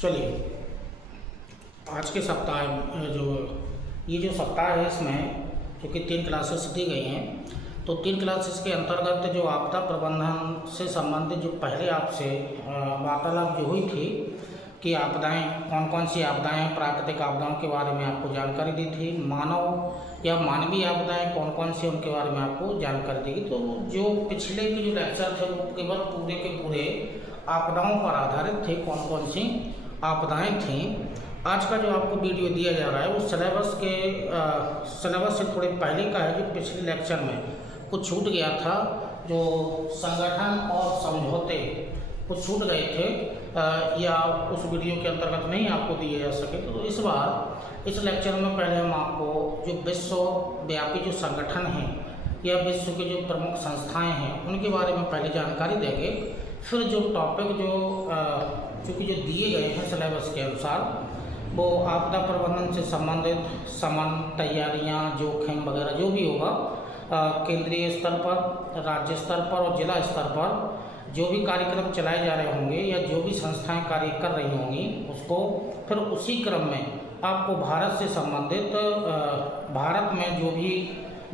चलिए, आज के सप्ताह जो जो सप्ताह है इसमें क्योंकि 3 क्लासेस दी गई हैं, तो 3 क्लासेस के अंतर्गत जो आपदा प्रबंधन से संबंधित जो पहले आपसे वार्तालाप जो हुई थी कि आपदाएं कौन कौन सी आपदाएं, प्राकृतिक आपदाओं के बारे में आपको जानकारी दी थी, मानव या मानवीय आपदाएं कौन कौन सी उनके बारे में आपको जानकारी दी। तो जो पिछले के जो लेक्चर थे वो केवल पूरे के पूरे आपदाओं पर आधारित थे, कौन कौन सी आपदाएं थीं। आज का जो आपको वीडियो दिया जा रहा है वो सिलेबस से थोड़े पहले का है, जो पिछले लेक्चर में कुछ छूट गया था, जो संगठन और समझौते कुछ छूट गए थे या उस वीडियो के अंतर्गत नहीं आपको दिए जा सके। तो इस बार इस लेक्चर में पहले हम आपको जो विश्वव्यापी जो संगठन हैं या विश्व के जो प्रमुख संस्थाएं हैं उनके बारे में पहले जानकारी देंगे। फिर जो टॉपिक चूँकि जो दिए गए हैं सिलेबस के अनुसार वो आपदा प्रबंधन से संबंधित समन तैयारियां, जोखिम वगैरह जो भी होगा केंद्रीय स्तर पर, राज्य स्तर पर और जिला स्तर पर जो भी कार्यक्रम चलाए जा रहे होंगे या जो भी संस्थाएं कार्य कर रही होंगी उसको फिर उसी क्रम में आपको भारत से संबंधित भारत में जो भी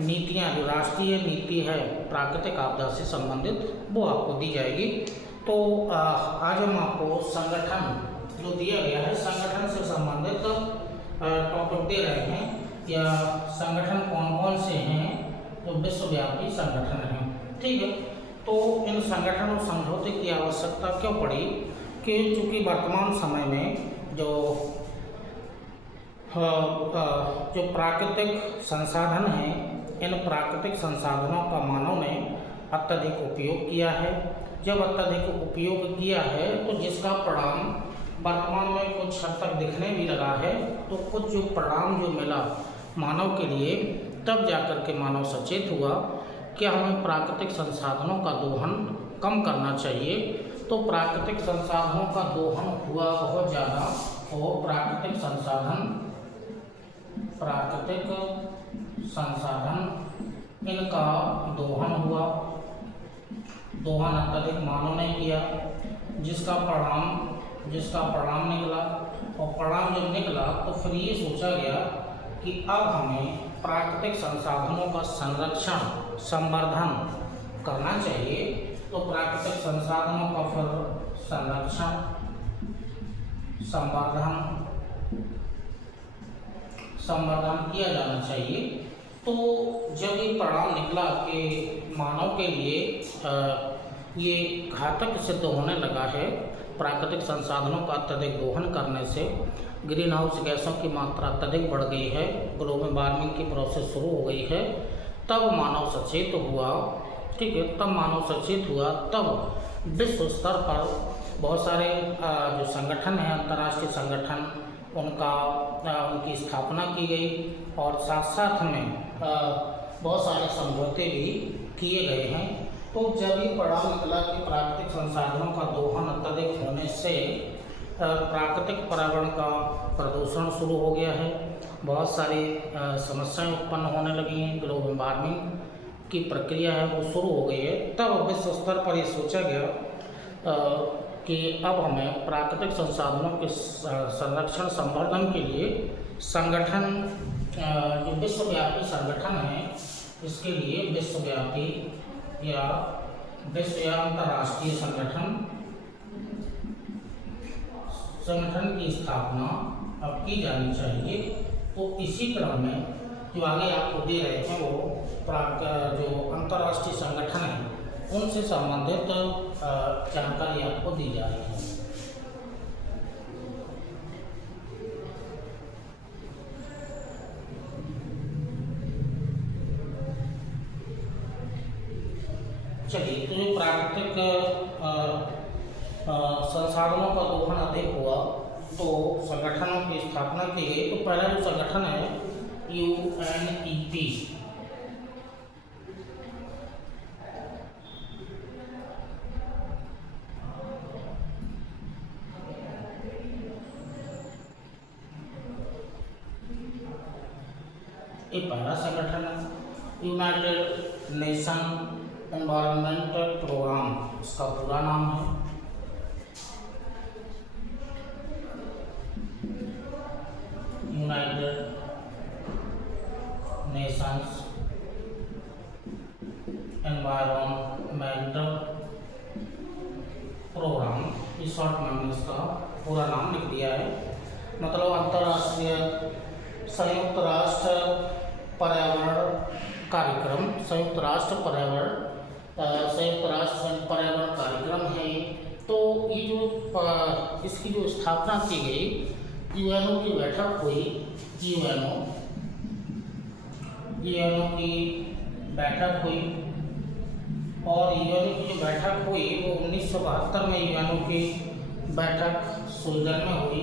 नीतियां, जो राष्ट्रीय नीति है प्राकृतिक आपदा से संबंधित वो आपको दी जाएगी। तो आज हम आपको संगठन जो दिया गया है, संगठन से संबंधित टॉपिक दे रहे हैं या संगठन कौन कौन से हैं जो विश्वव्यापी संगठन हैं। ठीक है, तो इन संगठन और समझौते की आवश्यकता क्यों पड़ी कि चूँकि वर्तमान समय में जो प्राकृतिक संसाधन हैं, इन प्राकृतिक संसाधनों का मानव ने अत्यधिक उपयोग किया है। जब अत्यधिक उपयोग किया है तो जिसका परिणाम वर्तमान में कुछ हद तक दिखने भी लगा है, तो कुछ जो परिणाम जो मिला मानव के लिए, तब जाकर के मानव सचेत हुआ कि हमें प्राकृतिक संसाधनों का दोहन कम करना चाहिए। तो प्राकृतिक संसाधनों का दोहन हुआ बहुत ज़्यादा, और प्राकृतिक संसाधन इनका दोहन हुआ, दोहन अत्यधिक मानव ने किया, जिसका परिणाम निकला। और परिणाम जब निकला तो फिर ये सोचा गया कि अब हमें प्राकृतिक संसाधनों का संरक्षण, संवर्धन करना चाहिए। तो प्राकृतिक संसाधनों का फिर संरक्षण, संवर्धन किया जाना चाहिए। तो जब ये परिणाम निकला कि मानव के लिए ये घातक सिद्ध होने लगा है, प्राकृतिक संसाधनों का अत्यधिक दोहन करने से ग्रीन हाउस गैसों की मात्रा अत्यधिक बढ़ गई है, ग्लोबल वार्मिंग की प्रोसेस शुरू हो गई है, तब मानव सचेत हुआ। ठीक है, तब मानव सचेत हुआ, तब विश्व स्तर पर बहुत सारे जो संगठन हैं, अंतर्राष्ट्रीय संगठन, उनकी स्थापना की गई और साथ साथ में बहुत सारे समझौते भी किए गए हैं। तो जब ये परिणाम निकला कि प्राकृतिक संसाधनों का दोहन अत्यधिक होने से प्राकृतिक पर्यावरण का प्रदूषण शुरू हो गया है, बहुत सारी समस्याएं उत्पन्न होने लगी हैं, ग्लोबल वार्मिंग की प्रक्रिया है वो शुरू हो गई है। तब विश्व स्तर पर ये सोचा गया कि अब हमें प्राकृतिक संसाधनों के संरक्षण, संवर्धन के लिए संगठन, जो विश्वव्यापी संगठन है, इसके लिए विश्वव्यापी या अंतर्राष्ट्रीय संगठन की स्थापना अब की जानी चाहिए। तो इसी क्रम में जो आगे आपको दे रहे हैं वो जो अंतर्राष्ट्रीय संगठन है उनसे संबंधित जानकारी आपको दी जा रही है। चलिए, तो जो प्राकृतिक संसाधनों का दोहन अधिक हुआ तो संगठनों की स्थापना की गई। तो पहला जो संगठन है UNEP, ये पहला संगठन है। यूनाइटेड नेशन एनवायरनमेंटल प्रोग्राम इसका पूरा नाम है। नेशंस एनवायरमेंटल प्रोग्राम, इस शॉर्ट में हमने इसका पूरा नाम लिख दिया है। मतलब अंतर्राष्ट्रीय संयुक्त राष्ट्र पर्यावरण कार्यक्रम, संयुक्त राष्ट्र पर्यावरण कार्यक्रम है। तो ये जो इसकी जो स्थापना की गई, यूएनओ की बैठक हुई, यूएनओ की बैठक हुई, और यूएनओ की जो बैठक हुई वो 1972 में यूएनओ की बैठक स्वीडन में हुई।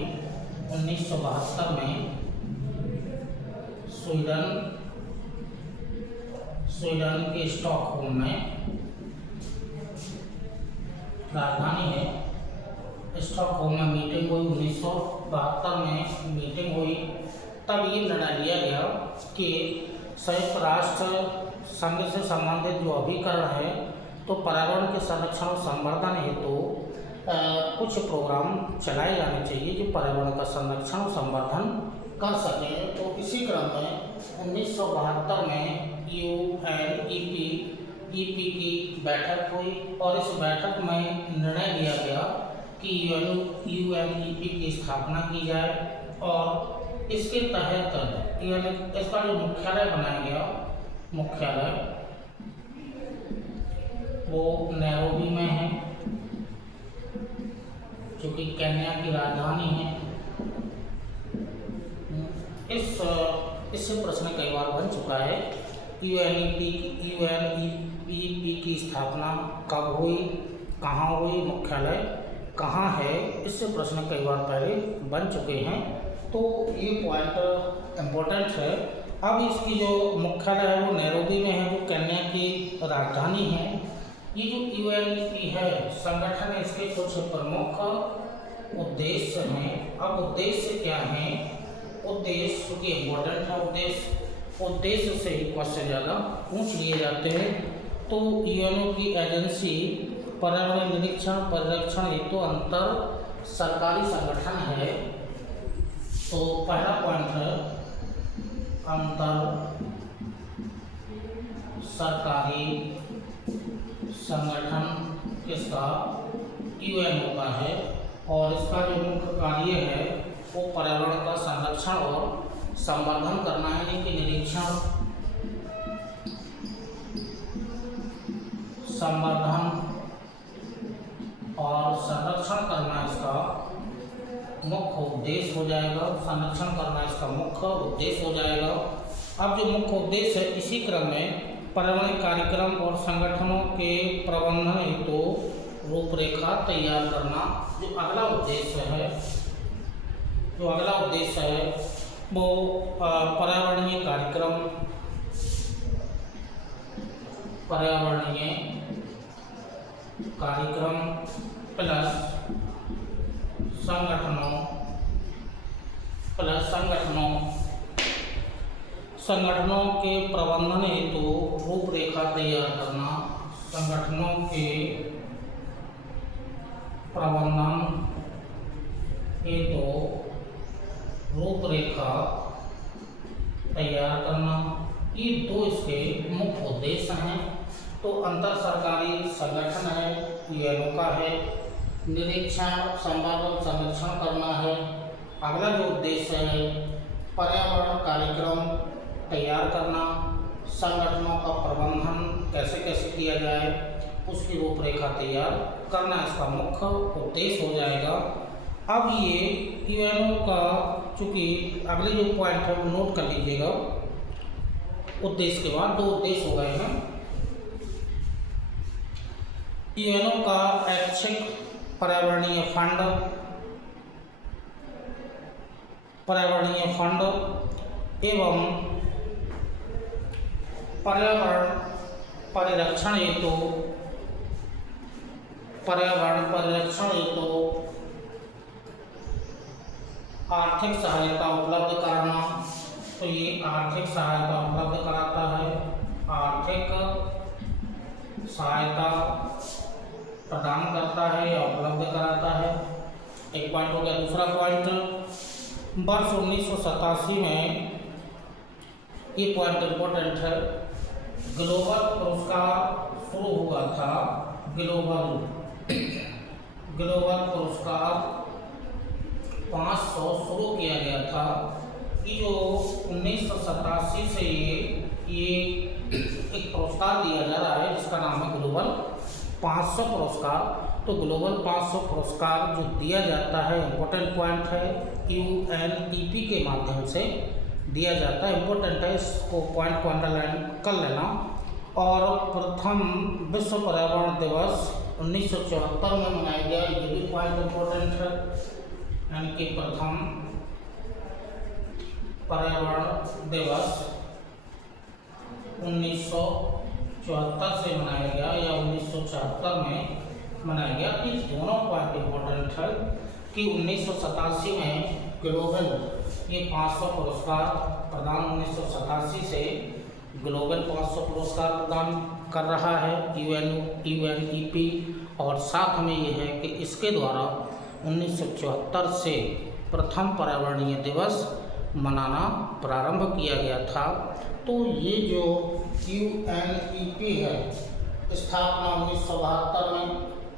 1972 में स्वीडन के स्टॉकहोम में, राजधानी है स्टॉकहोम में मीटिंग हुई। 1972 में मीटिंग हुई। तब ये निर्णय लिया गया कि संयुक्त राष्ट्र संघ से संबंधित जो अभिकरण है, तो पर्यावरण के संरक्षण और संवर्धन हेतु कुछ प्रोग्राम चलाए जाने चाहिए जो पर्यावरण का संरक्षण और संवर्धन कर सकें। तो इसी क्रम में 1972 में यूएनईपी की बैठक हुई, और इस बैठक में निर्णय लिया गया कि यूएनईपी की स्थापना की जाए, और इसके तहत इसका जो मुख्यालय बनाया गया, मुख्यालय वो नैरोबी में है, जो कि केन्या की राजधानी है। इससे प्रश्न कई बार बन चुका है। यूएनईपी की स्थापना कब हुई, कहाँ हुई, मुख्यालय कहाँ है, इससे प्रश्न कई बार पहले बन चुके हैं। तो ये पॉइंट इम्पोर्टेंट है। अब इसकी जो मुख्यालय है वो नैरोबी में है, जो केन्या की राजधानी है। ये जो यूएनईपी है संगठन है, इसके कुछ प्रमुख उद्देश्य हैं। अब उद्देश्य क्या हैं? उद्देश्य क्योंकि इम्पोर्टेंट है, उद्देश्य से ही क्वेश्चन ज़्यादा पूछ लिए जाते हैं। तो यूएनओ की एजेंसी पर्यावरण निरीक्षण परिरक्षण हेतु अंतर सरकारी संगठन है। तो पहला पॉइंट है अंतर सरकारी संगठन किसका? यूएनओ का है, और इसका जो मुख्य कार्य है वो पर्यावरण का संरक्षण और संवर्धन करना है, यानी कि निरीक्षण, संवर्धन और संरक्षण करना इसका मुख्य उद्देश्य हो जाएगा। संरक्षण करना इसका मुख्य उद्देश्य हो जाएगा। अब जो मुख्य उद्देश्य है, इसी क्रम में पर्यावरण कार्यक्रम और संगठनों के प्रबंधन हेतु रूपरेखा तैयार करना, जो अगला उद्देश्य है, वो पर्यावरणीय कार्यक्रम प्लस संगठनों के प्रबंधन हेतु रूपरेखा तैयार करना, संगठनों के प्रबंधन हेतु रूपरेखा तैयार करना, ये दो इसके मुख्य उद्देश्य हैं। तो अंतर सरकारी संगठन है, यूएनओ का है, निरीक्षण संवर्धन संरक्षण करना है। अगला जो उद्देश्य है पर्यावरण कार्यक्रम तैयार करना, संगठनों का प्रबंधन कैसे कैसे किया जाए उसकी रूपरेखा तैयार करना इसका मुख्य उद्देश्य हो जाएगा। अब ये यूएनओ का, चूँकि अगले जो पॉइंट है वो नोट कर लीजिएगा, उद्देश्य के बाद दो उद्देश्य हो गए हैं। यूएनओ का ऐच्छिक पर्यावरणीय फंड एवं पर्यावरण परिरक्षण हेतु आर्थिक सहायता उपलब्ध कराना। तो ये आर्थिक सहायता उपलब्ध कराता है, आर्थिक सहायता प्रदान करता है या उपलब्ध कराता है। एक पॉइंट हो गया। दूसरा पॉइंट, वर्ष 1987 में ये पॉइंट इम्पोर्टेंट है। ग्लोबल पुरस्कार शुरू हुआ था, ग्लोबल पुरस्कार 500 शुरू किया गया था। ये जो 1987 से ये एक पुरस्कार दिया जा रहा है जिसका नाम है ग्लोबल 500 पुरस्कार। तो ग्लोबल 500 पुरस्कार जो दिया जाता है, इम्पोर्टेंट पॉइंट है, UNEP के माध्यम से दिया जाता है। इम्पोर्टेंट है, इसको पॉइंट को अंडरलाइन कर लेना। और प्रथम विश्व पर्यावरण दिवस 1974 में मनाया गया, ये भी पॉइंट इम्पोर्टेंट है। यानी कि प्रथम पर्यावरण दिवस 1974 से मनाया गया या 1974 में मनाया गया। इस दोनों पॉइंट इम्पोर्टेंट है कि 1987 में ग्लोबल ये 500 पुरस्कार प्रदान 1987 से ग्लोबल 500 पुरस्कार प्रदान कर रहा है UNEP। और साथ में ये है कि इसके द्वारा 1974 से प्रथम पर्यावरणीय दिवस मनाना प्रारंभ किया गया था। तो ये जो UNEP है, स्थापना 1972 में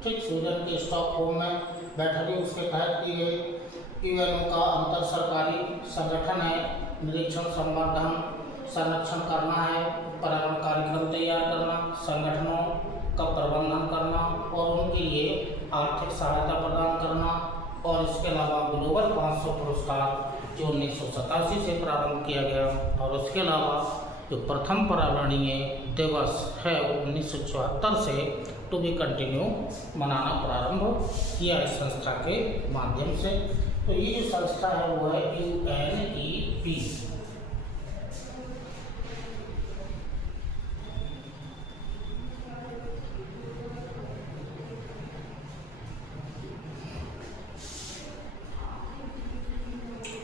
ठीक स्वीडन के स्टॉकहोम में बैठक उसके तहत की गई। UN का अंतर सरकारी संगठन है, निरीक्षण, संवर्धन, संरक्षण करना है, पर्यावरण कार्यक्रम तैयार करना, संगठनों का प्रबंधन करना और उनके लिए आर्थिक सहायता प्रदान करना। और इसके अलावा ग्लोबल 500 पुरस्कार जो 1987 से प्रारंभ किया गया, और उसके अलावा जो प्रथम पर्यावरणीय दिवस है वो 1974 से टू बी कंटिन्यू मनाना प्रारंभ किया इस संस्था के माध्यम से। तो ये जो संस्था है वो है UNEP।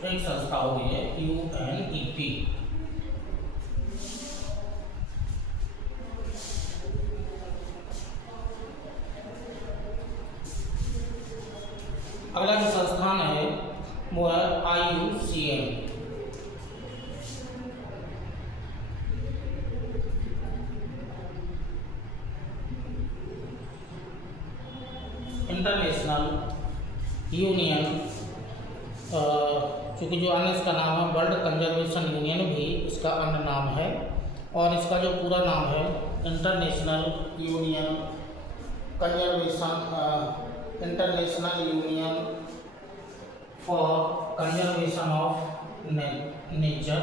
एक संस्था हो गई है UNEP। अगला जो संस्थान है वो है IUCN। इंटरनेशनल यूनियन, क्योंकि जो अन्य इसका नाम है वर्ल्ड कंजर्वेशन यूनियन भी इसका अन्य नाम है। और इसका जो पूरा नाम है international union conservation, international union for conservation of nature,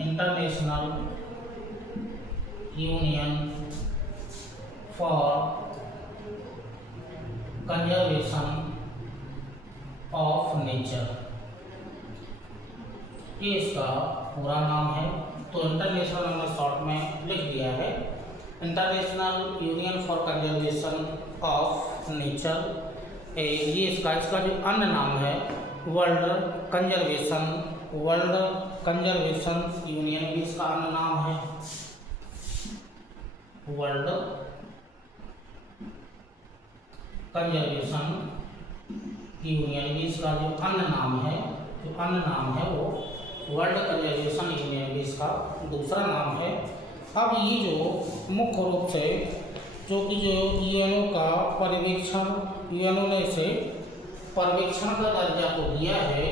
international union for conservation of nature, ये इसका पूरा नाम है। तो इंटरनेशनल हमने शॉर्ट में लिख दिया है, international union for conservation of nature. ये इसका जो अन्य नाम है वर्ल्ड कंजर्वेशन यूनियन भी इसका अन्य नाम है। वर्ल्ड कंजर्वेशन यूनियन भी इसका जो अन्य नाम है वो वर्ल्ड कंजर्वेशन यूनियन भी इसका दूसरा नाम है। अब ये जो मुख्य रूप से जो यूएनओ का पर्यवेक्षण, यूएनओ ने इसे पर्यवेक्षण का दर्जा तो दिया है,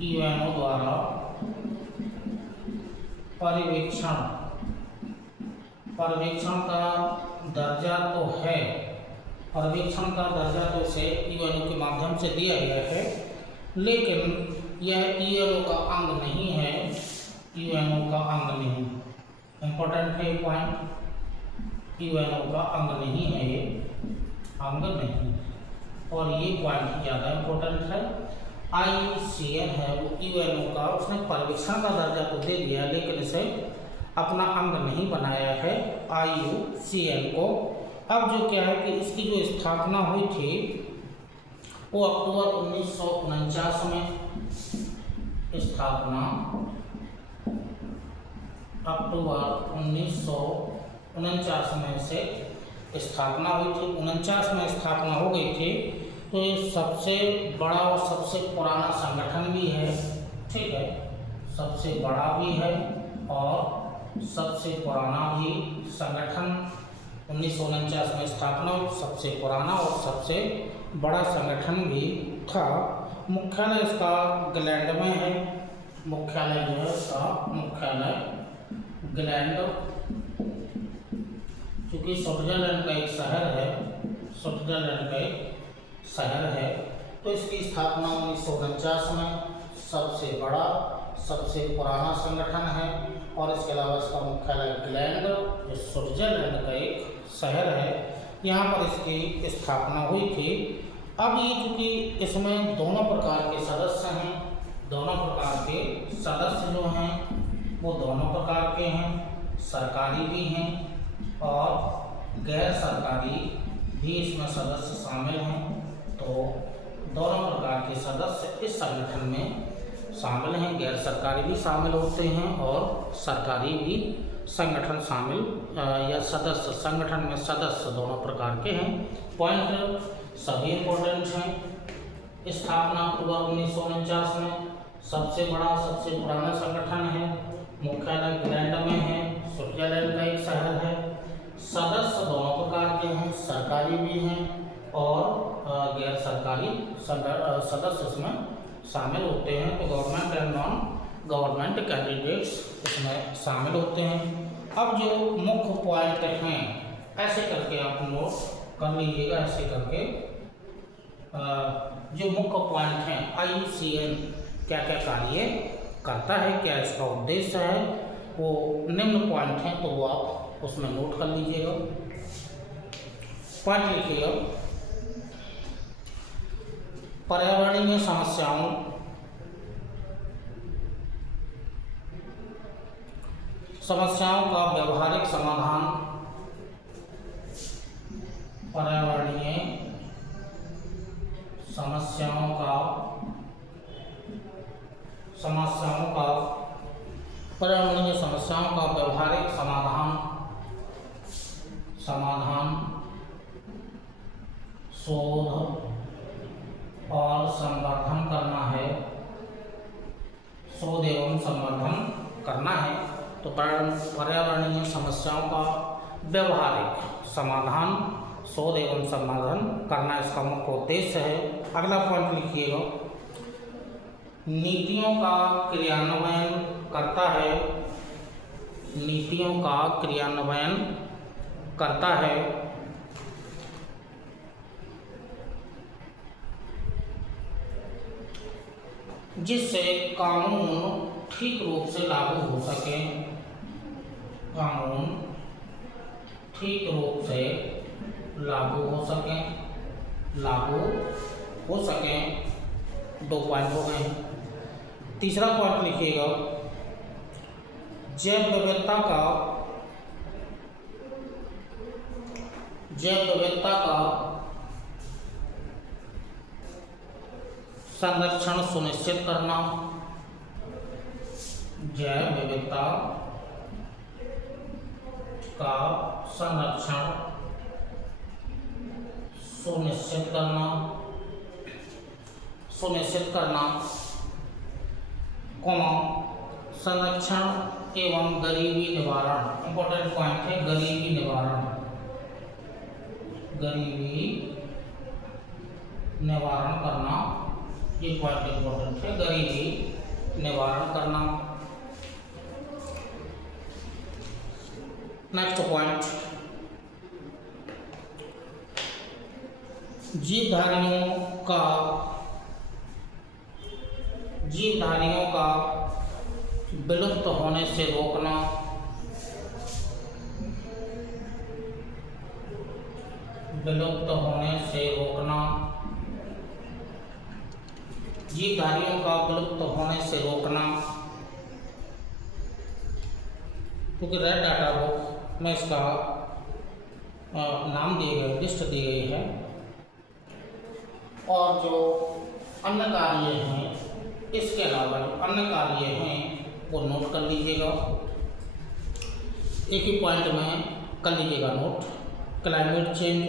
यूएनओ द्वारा पर्यवेक्षण का दर्जा तो है, पर्यवेक्षण का दर्जा तो इसे यूएनओ के माध्यम से दिया गया है, लेकिन यह यूएनओ का अंग नहीं है, यूएनओ का अंग नहीं। इम्पोर्टेंट है पॉइंट, यूएनओ का अंग नहीं है, ये अंग नहीं। और ये पॉइंट ज़्यादा इम्पोर्टेंट है। IUCN है वो यूएनओ का, उसने पर्यवेक्षण का दर्जा तो दे दिया लेकिन इसे अपना अंग नहीं बनाया है IUCN को। अब जो क्या है कि इसकी जो स्थापना हुई थी वो अक्टूबर 1949 में, स्थापना अक्टूबर 1949 में से स्थापना हुई थी। 49 में स्थापना हो गई थी। तो ये सबसे बड़ा और सबसे पुराना संगठन भी है, ठीक है, सबसे बड़ा भी है और सबसे पुराना भी संगठन। 1949 में स्थापना, सबसे पुराना और सबसे बड़ा संगठन भी था। मुख्यालय इसका ग्लैंड में है, मुख्यालय जो है इसका मुख्यालय ग्लैंड, क्योंकि स्विट्जरलैंड का एक शहर है, स्विट्जरलैंड का एक शहर है, तो इसकी स्थापना 1949 में। सबसे बड़ा सबसे पुराना संगठन है और इसके अलावा इसका मुख्यालय ग्लैंड जो स्विट्जरलैंड का एक शहर है, यहाँ पर इसकी स्थापना हुई थी। अब ये चूँकि इसमें दोनों प्रकार के सदस्य हैं, दोनों प्रकार के सदस्य जो हैं वो दोनों प्रकार के हैं, सरकारी भी हैं और गैर सरकारी भी इसमें सदस्य शामिल हैं। तो दोनों प्रकार के सदस्य इस संगठन में शामिल हैं, गैर सरकारी भी शामिल होते हैं और सरकारी भी संगठन शामिल या सदस्य, संगठन में सदस्य दोनों प्रकार के हैं। पॉइंट सभी इम्पोर्टेंट हैं। स्थापना अक्टूबर 1949 में, सबसे बड़ा सबसे पुराना संगठन है, मुख्यालय ग्लैंड में है, स्विट्जरलैंड का एक शहर है, सदस्य दोनों प्रकार के हैं, सरकारी भी हैं और गैर सरकारी सदस्य इसमें शामिल होते हैं। तो government and non government candidates इसमें शामिल होते हैं। अब जो मुख्य पॉइंट हैं ऐसे करके आप नोट कर लीजिएगा, ऐसे करके जो मुख्य पॉइंट हैं IUCN क्या क्या कार्य करता है, क्या इसका उद्देश्य है, वो निम्न पॉइंट हैं, तो वो आप उसमें नोट कर लीजिएगा। पॉइंट लिखिएगा, पर्यावरणीय समस्याओं का व्यवहारिक समाधान, पर्यावरणीय समस्याओं का व्यवहारिक समाधान शोध और संवर्धन करना है, शोध एवं संवर्धन करना है। तो पर्यावरणीय समस्याओं का व्यवहारिक समाधान, शोध एवं संवर्धन करना इसका मुख्य उद्देश्य है। अगला पॉइंट लिखिएगा, नीतियों का क्रियान्वयन करता है, नीतियों का क्रियान्वयन करता है, जिससे कानून ठीक रूप से लागू हो सके, कानून ठीक रूप से लागू हो सके। 2 पॉइंट हो गए। तीसरा पॉइंट लिखिएगा, जैव विविधता का संरक्षण सुनिश्चित करना, जैव विविधता का संरक्षण सुनिश्चित करना, संरक्षण एवं गरीबी निवारण, इंपॉर्टेंट पॉइंट है गरीबी निवारण करना, ये पॉइंट इंपॉर्टेंट है, गरीबी निवारण करना। नेक्स्ट पॉइंट, जीवधारियों का विलुप्त होने से रोकना, जीवधारियों का विलुप्त होने से रोकना, क्योंकि रेड डाटा बुक में इसका नाम दिए गए, लिस्ट दी गई है। और जो अन्य कार्य हैं, इसके अलावा जो अन्य कार्य हैं वो नोट कर लीजिएगा, एक ही पॉइंट में कर लीजिएगा note. Climate change,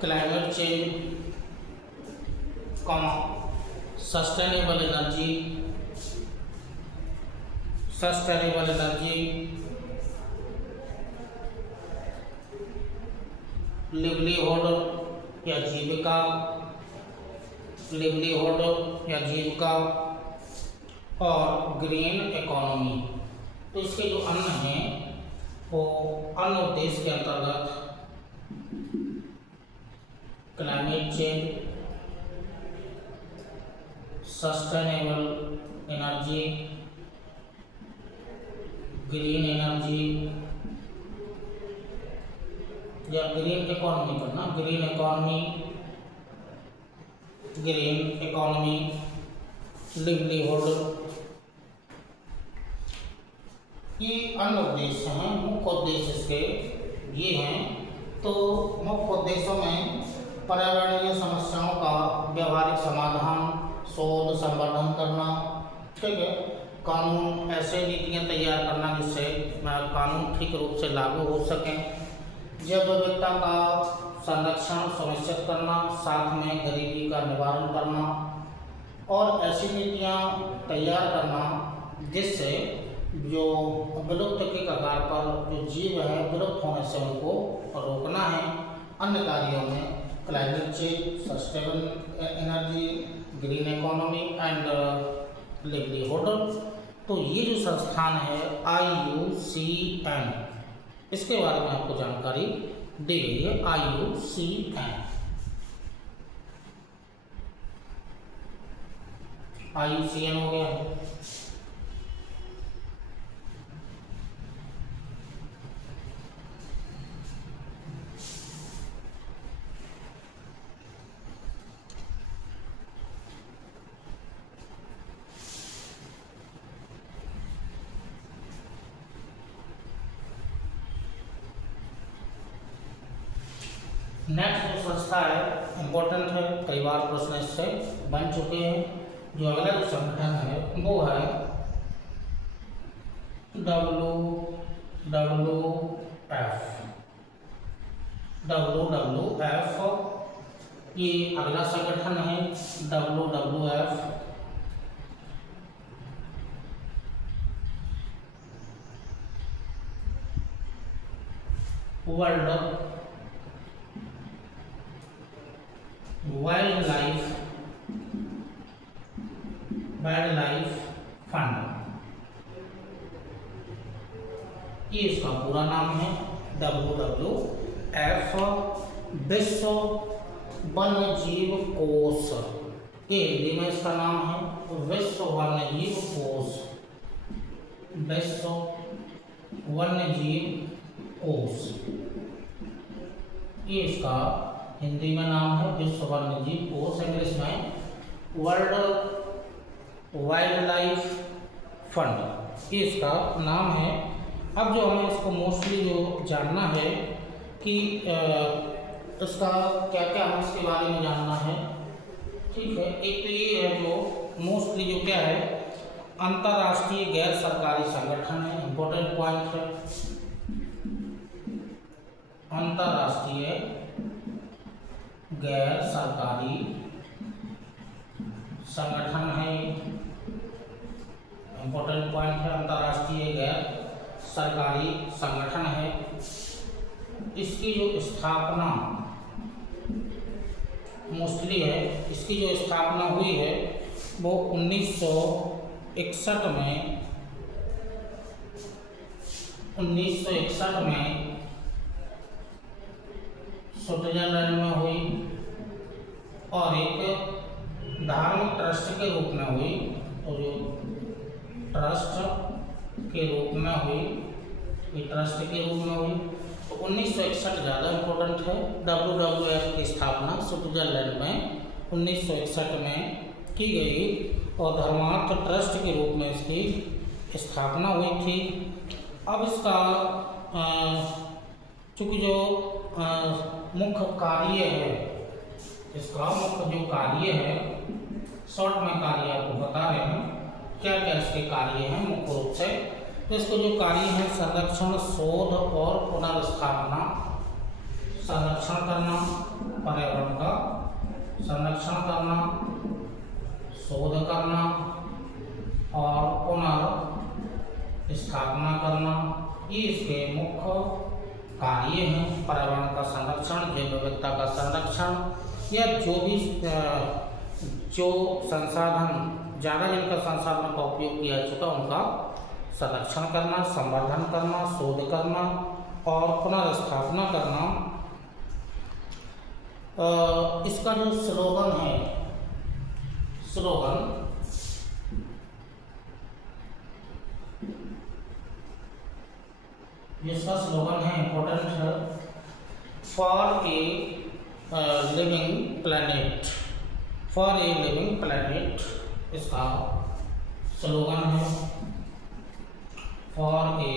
climate change, sustainable energy, livelihood या जीविका और ग्रीन इकोनॉमी। तो इसके जो अन्न हैं वो अन्न उद्देश्य के अंतर्गत climate change, sustainable energy, green energy या ग्रीन इकोनॉमी करना, ग्रीन इकोनॉमी, लिवलीहुड, ये अन्य उद्देश्य हैं। मुख्य उद्देश्य इसके ये हैं। तो मुख्य उद्देश्यों में पर्यावरणीय समस्याओं का व्यवहारिक समाधान, शोध संवर्धन करना, ठीक है, कानून, ऐसे नीतियाँ तैयार करना जिससे कानून ठीक रूप से लागू हो सकें, जैव विविधता का संरक्षण सुनिश्चित करना, साथ में गरीबी का निवारण करना और ऐसी नीतियाँ तैयार करना जिससे जो विलुप्त के कगार पर जो जीव है विलुप्त होने से उनको रोकना है। अन्य कार्यों में climate change, sustainable energy, green economy and livelihood. तो ये जो संस्थान है IUCN, इसके बारे में आपको जानकारी दी गई है। IUCN हो गया। नेक्स्ट जो संस्था है इम्पोर्टेंट है, कई बार प्रश्न इससे बन चुके हैं। जो अगला जो संगठन है वो है WWF। ये अगला संगठन है WWF। World wild life fund, ये इसका पूरा नाम है। WWF विश्व वन्य जीव कोष, ये हिंदी में इसका नाम है विश्व वन्य जीव कोष, विश्व वन्य जीव कोष, ये इसका हिंदी में नाम है विश्व वन्य जीव कोष, इंग्लिश में वर्ल्ड वाइल्ड लाइफ फंड, ये इसका नाम है। अब जो हमें इसको मोस्टली जो जानना है कि इसका क्या क्या हमें इसके बारे में जानना है, ठीक है। एक तो ये है जो मोस्टली जो क्या है, अंतर्राष्ट्रीय गैर सरकारी संगठन है, इम्पोर्टेंट पॉइंट है। अंतर्राष्ट्रीय गैर सरकारी संगठन है, इम्पोर्टेंट पॉइंट है। अंतर्राष्ट्रीय गैर सरकारी संगठन है। इसकी जो स्थापना मोस्टली है, इसकी जो स्थापना हुई है वो 1961 में स्विट्जरलैंड में हुई और एक धार्मिक ट्रस्ट के रूप में हुई, और जो ट्रस्ट के रूप में हुई, ये ट्रस्ट के रूप में हुई। तो 1961 ज़्यादा इम्पोर्टेंट है। WWF की स्थापना स्विट्जरलैंड में 1961 में की गई और धर्मार्थ ट्रस्ट के रूप में इसकी स्थापना हुई थी। अब इसका चूँकि जो मुख्य कार्य है, इसका मुख्य जो कार्य है, शॉर्ट में कार्य आपको बता रहे हैं क्या क्या इसके कार्य हैं मुख्य रूप से। तो इसको जो कार्य है, संरक्षण, शोध और पुनर्स्थापना, संरक्षण करना, पर्यावरण का संरक्षण करना, शोध करना और पुनर्स्थापना करना, ये इसके मुख्य कार्य हैं। पर्यावरण का संरक्षण, जैव विविधता का संरक्षण, या जो संसाधन ज़्यादा जिनका संसाधन का उपयोग किया जा चुका उनका संरक्षण करना, संवर्धन करना, शोध करना और पुनर्स्थापना करना। इसका जो स्लोगन है, जिसका स्लोगन है important for a living planet, इसका स्लोगन है फॉर ए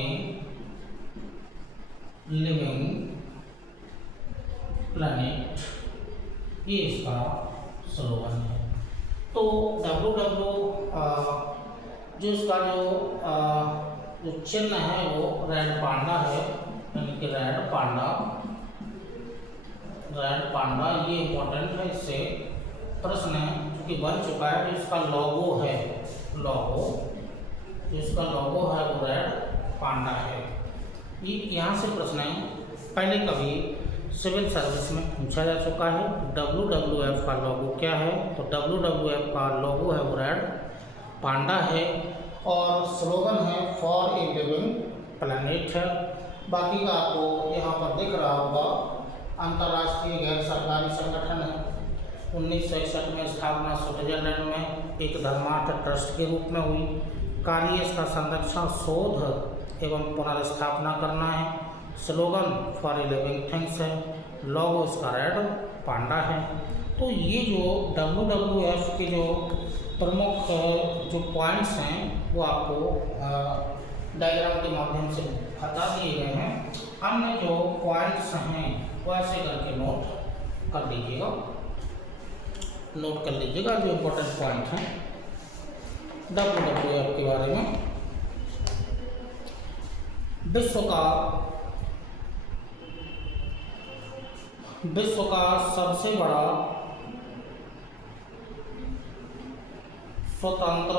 लिविंग प्लैनेट, ये इसका स्लोगन है। तो WW जो इसका जो चिन्ह है वो रेड पांडा है, यानी कि रेड पांडा ये इम्पोर्टेंट है। इससे प्रश्न है क्योंकि बन चुका है। जो इसका लोगो है, जो इसका लोगो है वो रेड पांडा है। ये यहाँ से प्रश्न है, पहले कभी सिविल सर्विस में पूछा जा चुका है। WWF का लोगो क्या है? तो WWF का लोगो है वो रेड पांडा है और स्लोगन है फॉर ए लिविंग प्लैनेट है। बाकी का आपको यहाँ पर दिख रहा होगा, अंतर्राष्ट्रीय गैर सरकारी संगठन है। 1961 में स्थापना स्विट्जरलैंड में एक धर्मार्थ ट्रस्ट के रूप में हुई। कार्य इसका संरक्षण, शोध एवं पुनर्स्थापना करना है। Slogan for a living things है। लोगो इसका रेड पांडा है। तो ये जो WWF के जो प्रमुख जो पॉइंट्स हैं वो आपको डायग्राम के माध्यम से बता दिए गए हैं। अन्य जो पॉइंट्स हैं वो ऐसे करके नोट कर लीजिएगा, जो इम्पोर्टेंट पॉइंट हैं WWF के बारे में। विश्व का सबसे बड़ा स्वतंत्र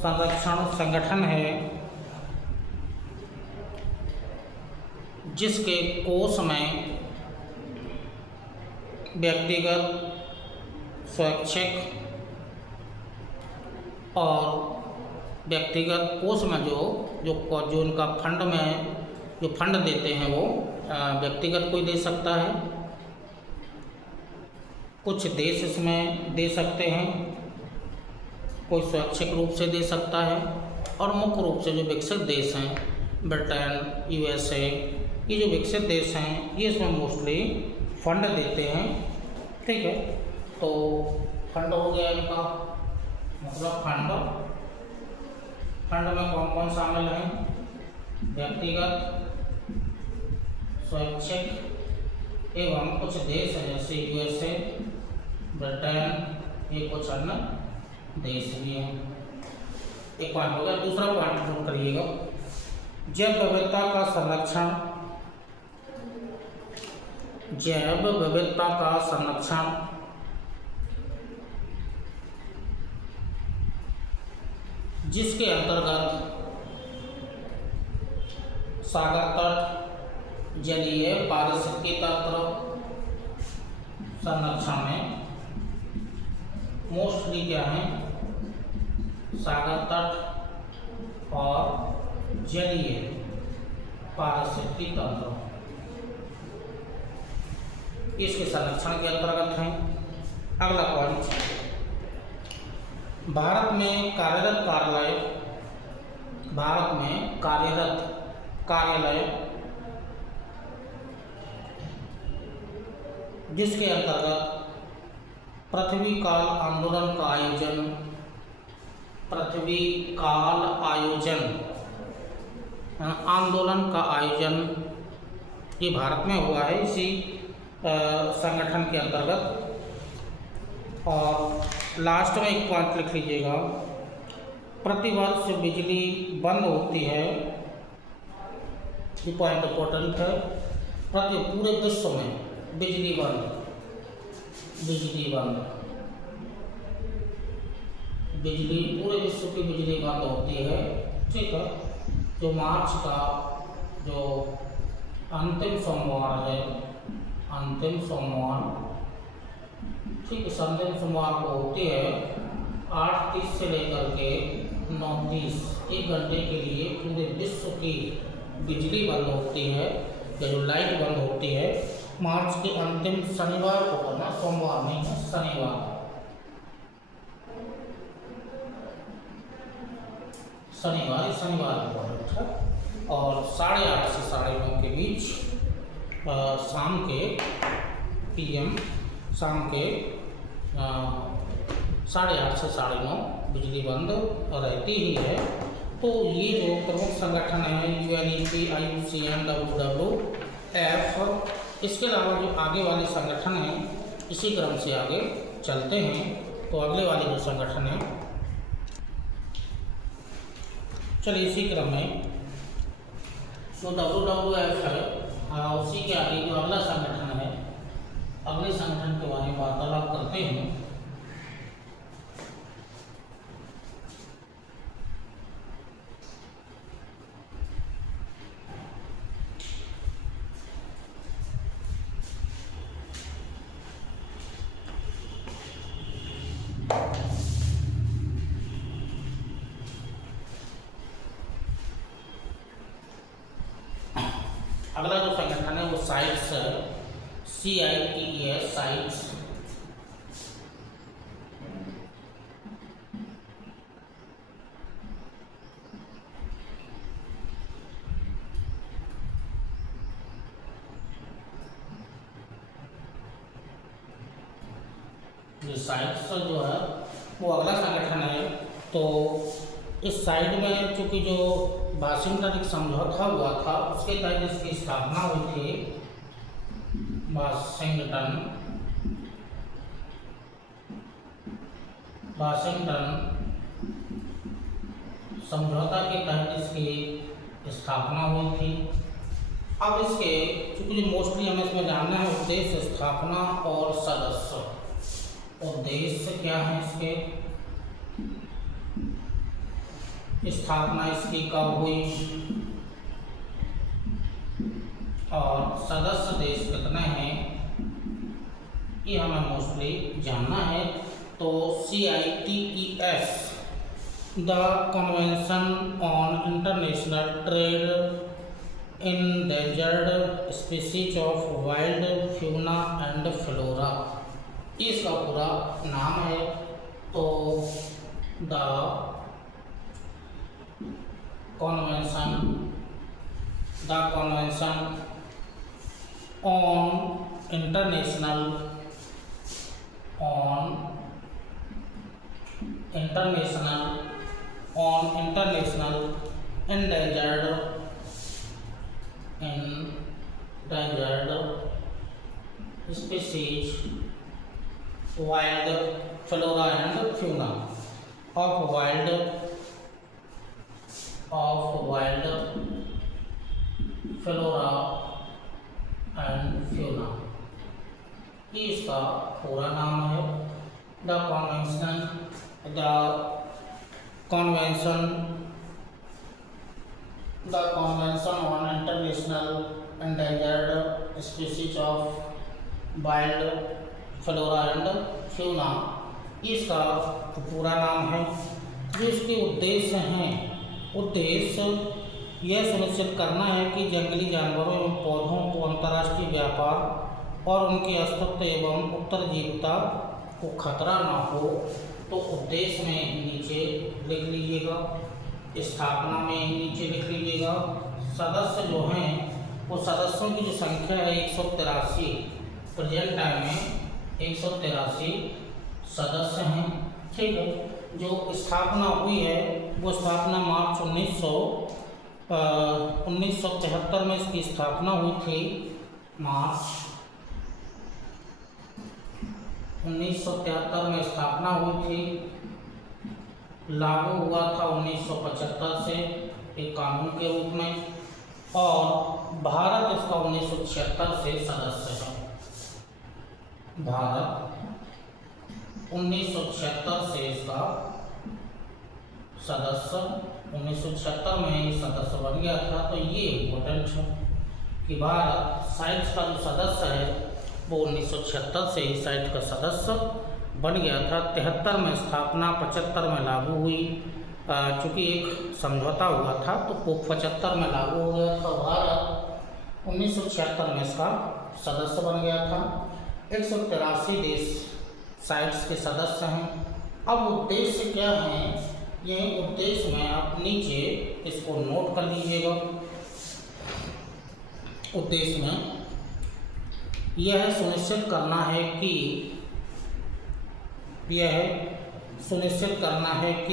संरक्षण संगठन है, जिसके कोष में व्यक्तिगत, स्वैच्छिक और व्यक्तिगत कोष में जो उनका फंड में जो फंड देते हैं वो व्यक्तिगत कोई दे सकता है, कुछ देश इसमें दे सकते हैं, कोई स्वैच्छिक रूप से दे सकता है और मुख्य रूप से जो विकसित देश हैं ब्रिटेन, USA, ये जो विकसित देश हैं ये इसमें मोस्टली फंड देते हैं। ठीक है, तो फंड हो गया इनका मतलब फंड में कौन कौन शामिल हैं? व्यक्तिगत, स्वैच्छिक एवं कुछ देश हैं जैसे USA, ब्रिटेन, ये कुछ अन्य देश भी हैं। एक पॉइंट हो गया। दूसरा पॉइंट नोट करिएगा, जैव विविधता का संरक्षण। जैव विविधता का संरक्षण जिसके अंतर्गत सागर तट, जलीय पारिस्थितिकी तंत्र संरक्षण में मोस्टली क्या है? सागर तट और जलीय पारिस्थितिकी तंत्र इसके संरक्षण के अंतर्गत हैं। अगला पॉइंट, भारत में कार्यरत कार्यालय जिसके अंतर्गत पृथ्वी काल आंदोलन का आयोजन ये भारत में हुआ है इसी संगठन के अंतर्गत। और लास्ट में एक पॉइंट लिख लीजिएगा, प्रतिवर्ष बिजली बंद होती है, ये पॉइंट इम्पोर्टेंट है, पूरे विश्व में बिजली बंद पूरे विश्व की बिजली बंद होती है। ठीक है, जो मार्च का जो अंतिम सोमवार है, ठीक है, अंतिम सोमवार को होती है 8:30 से लेकर के 9:30, 1 घंटे के लिए पूरे विश्व की बिजली बंद होती है या जो लाइट बंद होती है। मार्च के अंतिम शनिवार को करना, सोमवार नहीं है, शनिवार को है। और 8:30 से 9:30 के बीच शाम के PM शाम के 8:30 से 9:30 बिजली बंद रहती ही है। तो ये जो प्रमुख संगठन है UNEP, IUCN, WWF, इसके अलावा जो आगे वाले संगठन हैं इसी क्रम से आगे चलते हैं। तो अगले वाले जो संगठन है, चलिए इसी क्रम में जो WWF है, उसी के आगे जो अगला संगठन है, अगले संगठन के बारे में वार्तालाप करते हैं। अगला जो संगठन है वो साइट्स है, CITES, साइट्स। ये साइट्स जो है वो अगला संगठन है। तो इस साइड में चूँकि जो वाशिंगटन समझौता हुआ था उसके तहत इसकी स्थापना हुई थी। वाशिंगटन समझौता के तहत इसकी स्थापना हुई थी। अब इसके चूँकि जो मोस्टली हमें इसमें जानना है उद्देश्य, स्थापना और सदस्य। उद्देश्य क्या है इसके, स्थापना इसकी कब हुई और सदस्य देश कितने हैं, ये हमें मोस्टली जानना है। तो CITES, the convention on international trade endangered species of wild fauna and flora, इसका पूरा नाम है। तो the convention on international endangered species wild flora and fauna of wild flora and fauna, ये इसका पूरा नाम है। The convention on international endangered species of wild flora and fauna, इसका पूरा नाम है। जो इसके उद्देश्य हैं, उद्देश्य यह सुनिश्चित करना है कि जंगली जानवरों एवं पौधों को अंतर्राष्ट्रीय व्यापार और उनके अस्तित्व एवं उत्तरजीविता को खतरा ना हो। तो उद्देश्य में नीचे लिख लीजिएगा, स्थापना में नीचे लिख लीजिएगा। सदस्य जो हैं वो सदस्यों की जो संख्या है 183, प्रेजेंट टाइम में 183 सदस्य हैं। ठीक है, जो स्थापना हुई है वो स्थापना मार्च 1973 में इसकी स्थापना हुई थी। मार्च 1973 में स्थापना हुई थी लागू हुआ था 1975 से एक कानून के रूप में, और भारत इसका 1976 से सदस्य है। भारत 1976 से इसका सदस्य, 1976 में ये सदस्य बन गया था। तो ये इम्पोर्टेंट है कि भारत साइट्स का जो सदस्य है वो 1976 से ही साइट का सदस्य बन गया था। 73 में स्थापना, 75 में लागू हुई। चूँकि एक समझौता हुआ था तो 75 में लागू हो गया था। भारत 1976 में इसका सदस्य बन गया था। 183 देश साइट्स के सदस्य हैं। अब उद्देश्य क्या है, ये उद्देश्य में आप नीचे इसको नोट कर लीजिएगा। उद्देश्य में यह सुनिश्चित करना है कि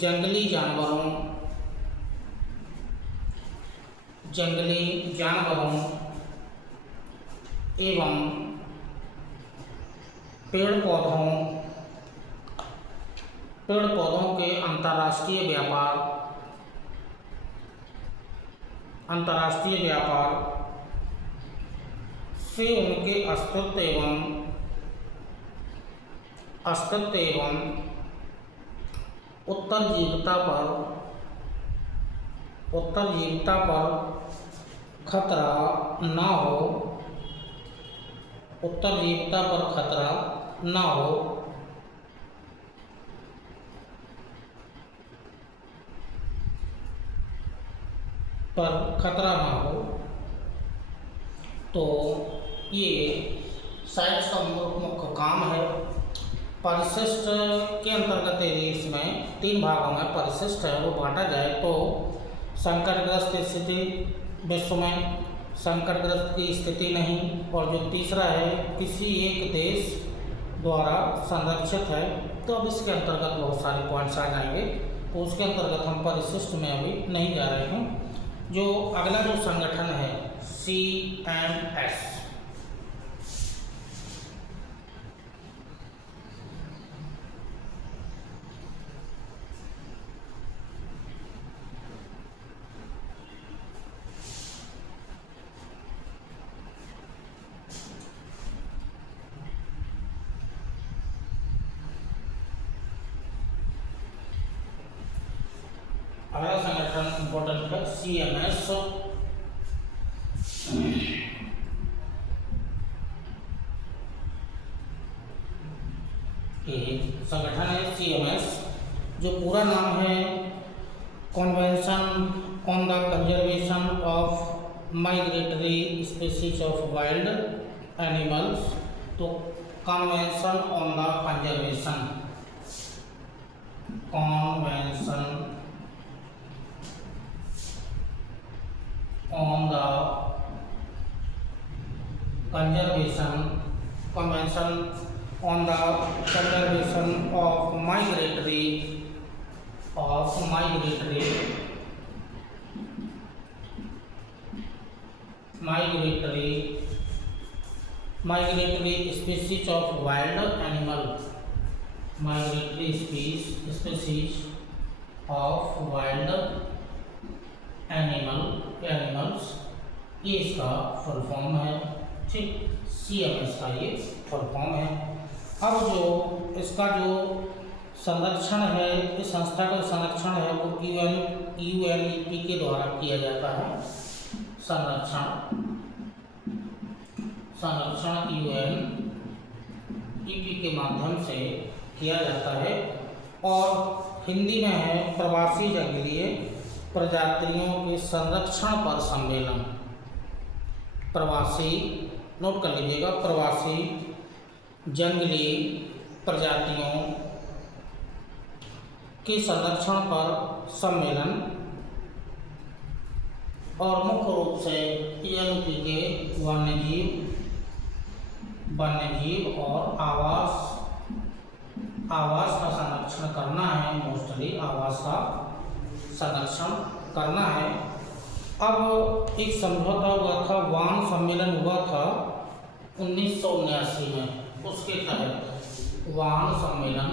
जंगली जानवरों एवं पेड़ पौधों के अंतर्राष्ट्रीय व्यापार से उनके अस्तित्व एवं उत्तरजीविता पर खतरा न हो, तो ये साइट्स का मुख्य काम है। परिशिष्ट के अंतर्गत इसमें 3 भागों में परिशिष्ट है वो बांटा जाए तो संकटग्रस्त स्थिति, विश्व में संकटग्रस्त की स्थिति नहीं, और जो तीसरा है किसी एक देश द्वारा संरक्षित है। तो अब इसके अंतर्गत बहुत सारे पॉइंट्स आ जाएंगे, तो उसके अंतर्गत हम परिशिष्ट में अभी नहीं जा रहे हैं। जो अगला जो संगठन है CMS, अगला संगठन इंपॉर्टेंट है CMS। संगठन है CMS, जो पूरा नाम है convention on the conservation of migratory species of wild animals. तो convention on the conservation of migratory species of wild animal, animals, ये इसका फुल फॉर्म है। ठीक, CMS का ये फुल फॉर्म है। अब जो इसका जो संरक्षण है, इस संस्था का संरक्षण है वो UNEP के द्वारा किया जाता है। संरक्षण UNEP के माध्यम से किया जाता है। और हिंदी में है प्रवासी जंगली प्रजातियों के संरक्षण पर सम्मेलन। प्रवासी, नोट कर लीजिएगा, प्रवासी जंगली प्रजातियों के संरक्षण पर सम्मेलन, और मुख्य रूप से UNEP के वन्यजीव और आवास का संरक्षण करना है। मोस्टली आवास का संरक्षण करना है। अब एक समझौता हुआ था, वान सम्मेलन हुआ था 1979 में। उसके तहत वान सम्मेलन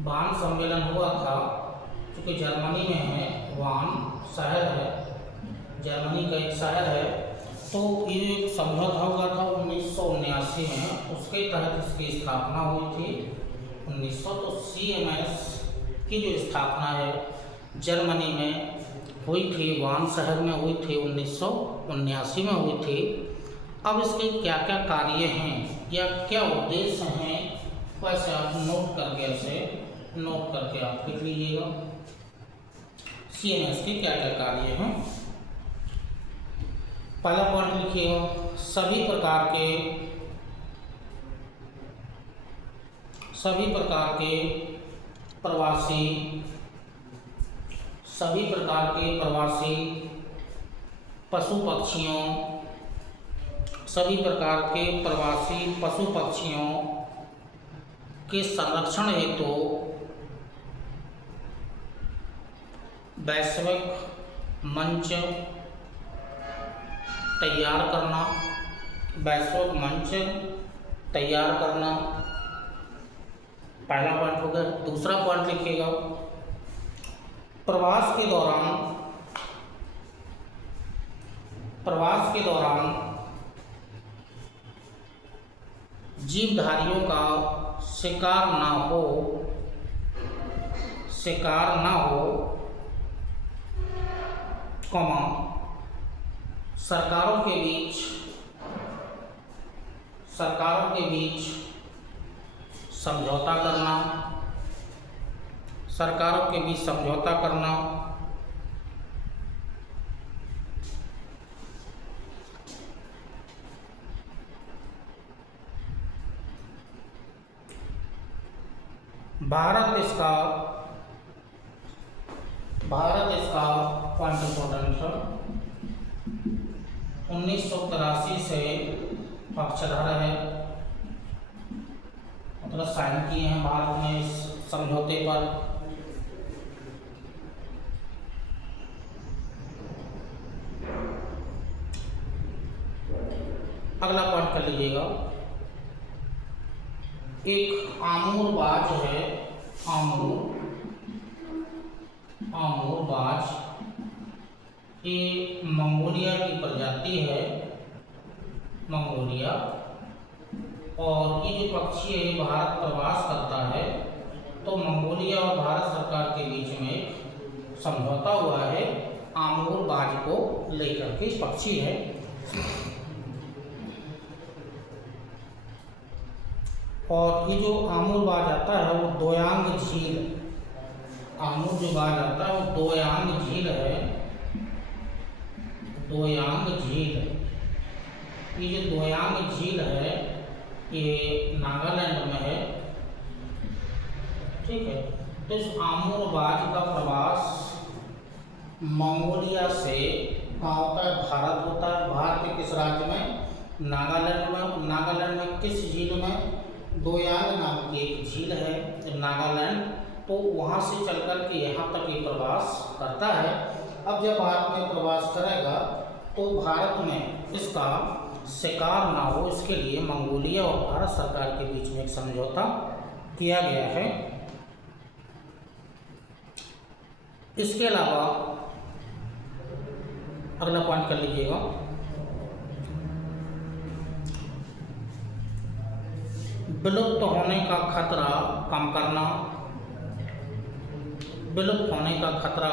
वान सम्मेलन हुआ था, क्योंकि जर्मनी में है, वान शहर है, जर्मनी का एक शहर है। तो ये एक समझौता हुआ था 1979 में, उसके तहत इसकी स्थापना हुई थी 1900। तो CMS की जो स्थापना है जर्मनी में हुई थी, वान शहर में हुई थी, 1979 में हुई थी। अब इसके क्या क्या कार्य हैं या क्या उद्देश्य हैं, वैसे आप नोट करके आप लिख लीजिएगा। CMS के क्या क्या कार्य हैं। पहला पॉइंट लिखिएगा, सभी प्रकार के प्रवासी पशु पक्षियों के संरक्षण हेतु वैश्विक मंच तैयार करना पहला पॉइंट हो गया। दूसरा पॉइंट लिखिएगा, प्रवास के दौरान जीवधारियों का शिकार ना हो, सरकारों के बीच समझौता करना, भारत इसका पॉइंट इम्पोर्टेंट है, 1983 से पक्षधर है, मतलब साइन किए हैं भारत में इस समझौते पर। अगला पॉइंट कर लीजिएगा, एक आमूर बाज है, आमूर बाज, ये मंगोलिया की प्रजाति है, मंगोलिया, और ये जो पक्षी है भारत प्रवास करता है। तो मंगोलिया और भारत सरकार के बीच में समझौता हुआ है, आमूर बाज को लेकर के पक्षी है। और ये जो आमूर बाज आता है वो दोयांग झील, आमूर जो बाज आता है वो दोयांग झील है, दोयांग झील। ये जो दोयांग झील है ये नागालैंड में है, ठीक है। तो इस आमूर बाज का प्रवास मंगोलिया से कहाँ होता है, भारत होता है। भारत के किस राज्य में, नागालैंड में किस झील में, दोयांग नाम की एक झील है नागालैंड। तो वहाँ से चल कर के यहाँ तक ये प्रवास करता है। अब जब भारत में प्रवास करेगा तो भारत में इसका शिकार ना हो, इसके लिए मंगोलिया और भारत सरकार के बीच में एक समझौता किया गया है। इसके अलावा अगला पॉइंट कर लीजिएगा, विलुप्त होने का खतरा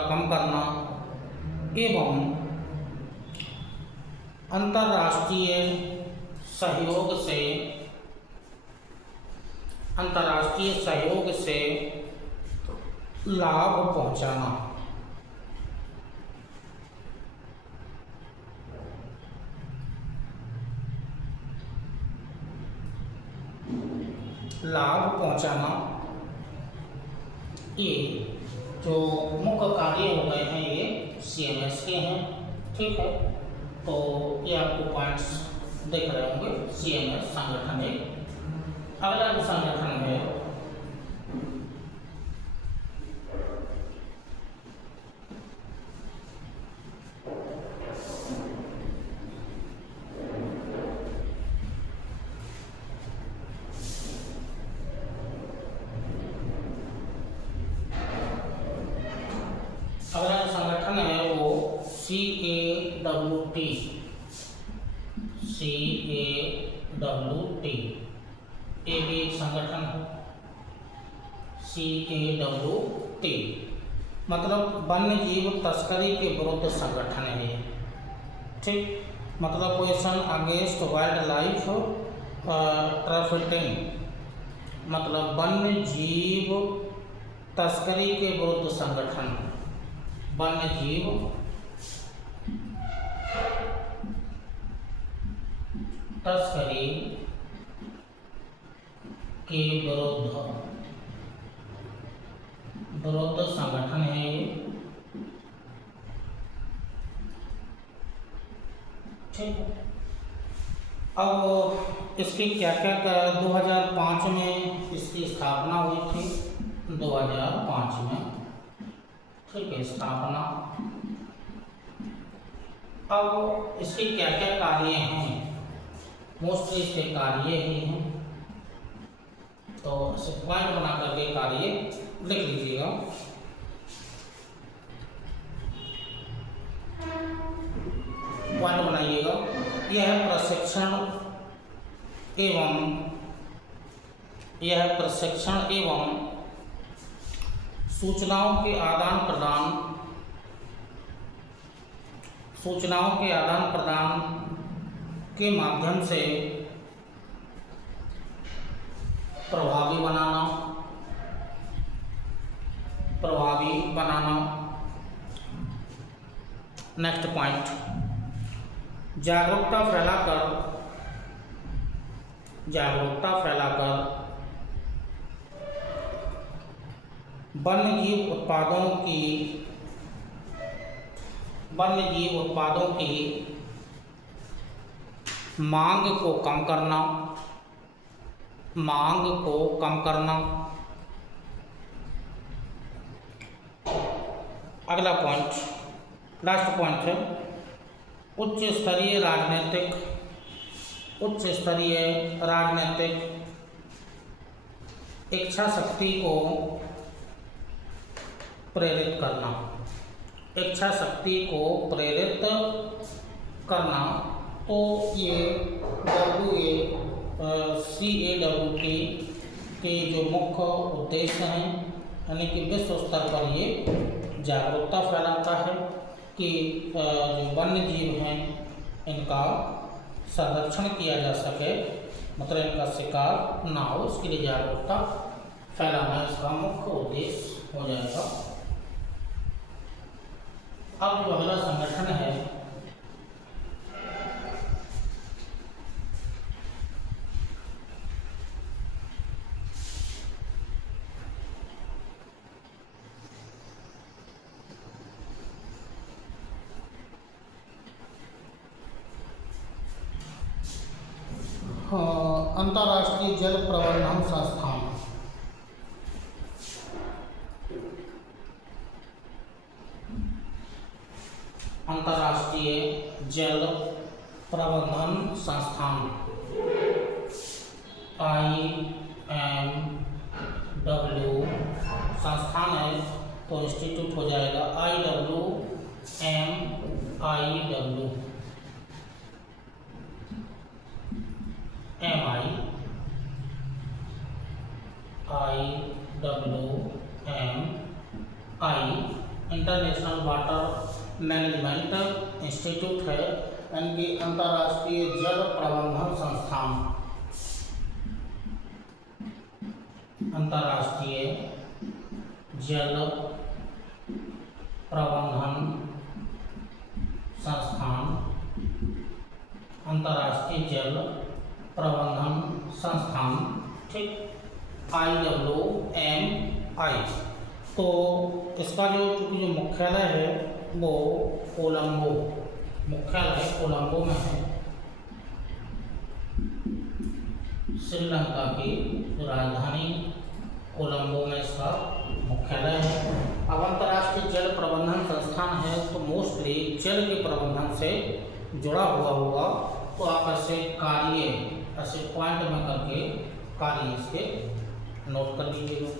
कम करना एवं अंतर्राष्ट्रीय सहयोग से लाभ पहुंचाना, ये जो मुख्य कार्य हो गए हैं ये CMS के हैं, ठीक है। तो ये आपको पॉइंट्स दिख रहे होंगे। CMS संगठन है। अगला जो संगठन है CAWT, CAWT ये भी एक संगठन है। CAWT मतलब वन्य जीव तस्करी के विरुद्ध संगठन है ये, ठीक। मतलब question against wild life trafficking, मतलब वन्य जीव तस्करी के विरुद्ध संगठन, वन्य जीव तस्करी के विरुद्ध संगठन है ये, ठीक। अब इसकी क्या क्या 2005 में इसकी स्थापना हुई थी, 2005 में, ठीक है, स्थापना। अब इसके क्या क्या कार्य हैं, मोस्टली इसके कार्य ही हैं, तो पॉइंट बना करके कार्य लिख लीजिएगा। पॉइंट बनाइएगा। यह प्रशिक्षण एवं सूचनाओं के आदान प्रदान के माध्यम से प्रभावी बनाना। नेक्स्ट पॉइंट, जागरूकता फैलाकर वन्यजीव उत्पादों की मांग को कम करना। अगला पॉइंट, लास्ट पॉइंट है, उच्च स्तरीय राजनीतिक इच्छा शक्ति को प्रेरित करना। तो ये CAWT के जो मुख्य उद्देश्य हैं, यानी कि विश्व स्तर पर ये जागरूकता फैलाता है कि जो वन्य जीव हैं इनका संरक्षण किया जा सके, मतलब इनका शिकार ना हो, इसके लिए जागरूकता फैलाना इसका मुख्य उद्देश्य हो जाएगा। अब जो अगला संगठन है अंतर्राष्ट्रीय जल प्रबंधन संस्थान। अंतर्राष्ट्रीय जल प्रबंधन संस्थान IMW संस्थान है, तो इंस्टीट्यूट हो जाएगा इंटरनेशनल वाटर मैनेजमेंट इंस्टीट्यूट है, यानी कि अंतर्राष्ट्रीय जल प्रबंधन संस्थान। अंतर्राष्ट्रीय जल प्रबंधन संस्थान, अंतर्राष्ट्रीय जल प्रबंधन संस्थान, ठीक, IWMI। तो इसका जो मुख्यालय है वो कोलंबो में है। श्रीलंका की राजधानी कोलंबो में इसका मुख्यालय है। अब अंतर्राष्ट्रीय जल प्रबंधन संस्थान है, तो मोस्टली जल के प्रबंधन से जुड़ा हुआ होगा, तो आप ऐसे पॉइंट में करके कार्य इसके नोट कर लीजिएगा।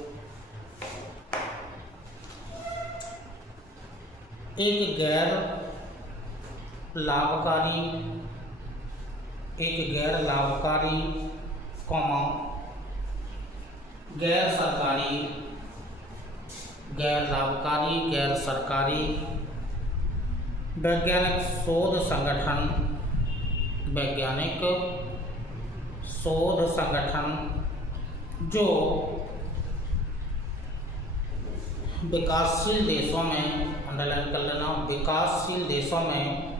एक लाभकारी, एक गैर लाभकारी, कॉमा गैर सरकारी, गैर लाभकारी, गैर सरकारी वैज्ञानिक शोध संगठन, वैज्ञानिक शोध संगठन जो विकासशील देशों में, अंडरलाइन कर लेना, विकासशील देशों में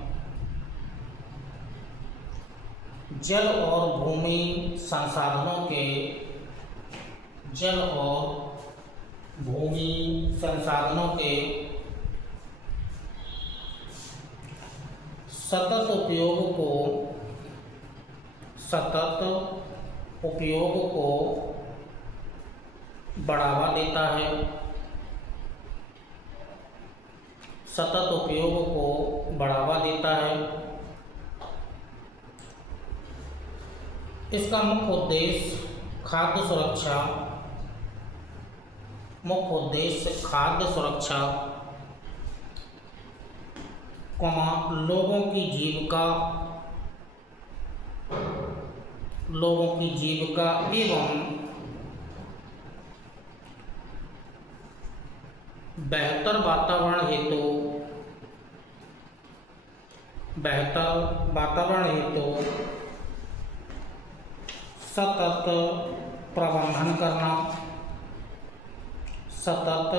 जल और भूमि संसाधनों के, जल और भूमि संसाधनों के सतत उपयोग को बढ़ावा देता है, सतत उपयोग को बढ़ावा देता है। इसका मुख्य उद्देश्य खाद्य सुरक्षा, मुख्य उद्देश्य खाद्य सुरक्षा, लोगों की जीविका, लोगों की जीविका एवं बेहतर वातावरण हेतु, बेहतर वातावरण हेतु सतत प्रबंधन करना, सतत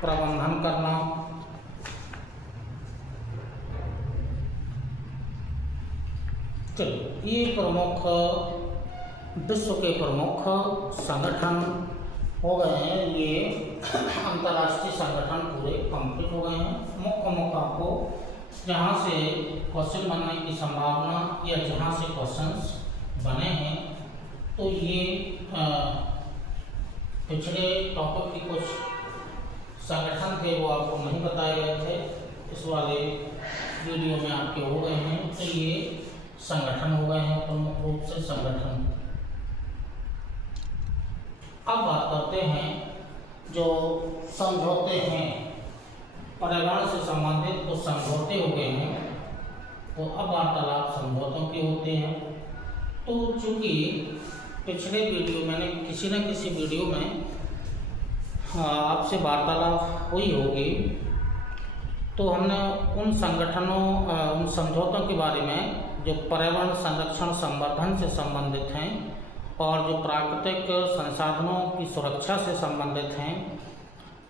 प्रबंधन करना। चलिए, ये प्रमुख विश्व के प्रमुख संगठन हो गए हैं, ये अंतर्राष्ट्रीय संगठन पूरे कंप्लीट हो गए हैं। मुख्य आपको जहाँ से क्वेश्चन बनने की संभावना या जहाँ से क्वेश्चंस बने हैं, तो ये पिछले टॉपिक के कुछ संगठन थे वो आपको नहीं बताए गए थे, इस वाले वीडियो में आपके हो गए हैं। तो ये संगठन हो गए हैं, प्रमुख रूप से संगठन। अब बात करते हैं जो समझौते हैं, पर्यावरण से संबंधित कुछ समझौते हो गए हैं, तो अब वार्तालाप समझौतों के होते हैं। तो चूंकि पिछले वीडियो मैंने किसी न किसी वीडियो में आपसे वार्तालाप हुई होगी, तो हमने उन संगठनों, उन समझौतों के बारे में जो पर्यावरण संरक्षण संवर्धन से संबंधित हैं और जो प्राकृतिक संसाधनों की सुरक्षा से संबंधित हैं,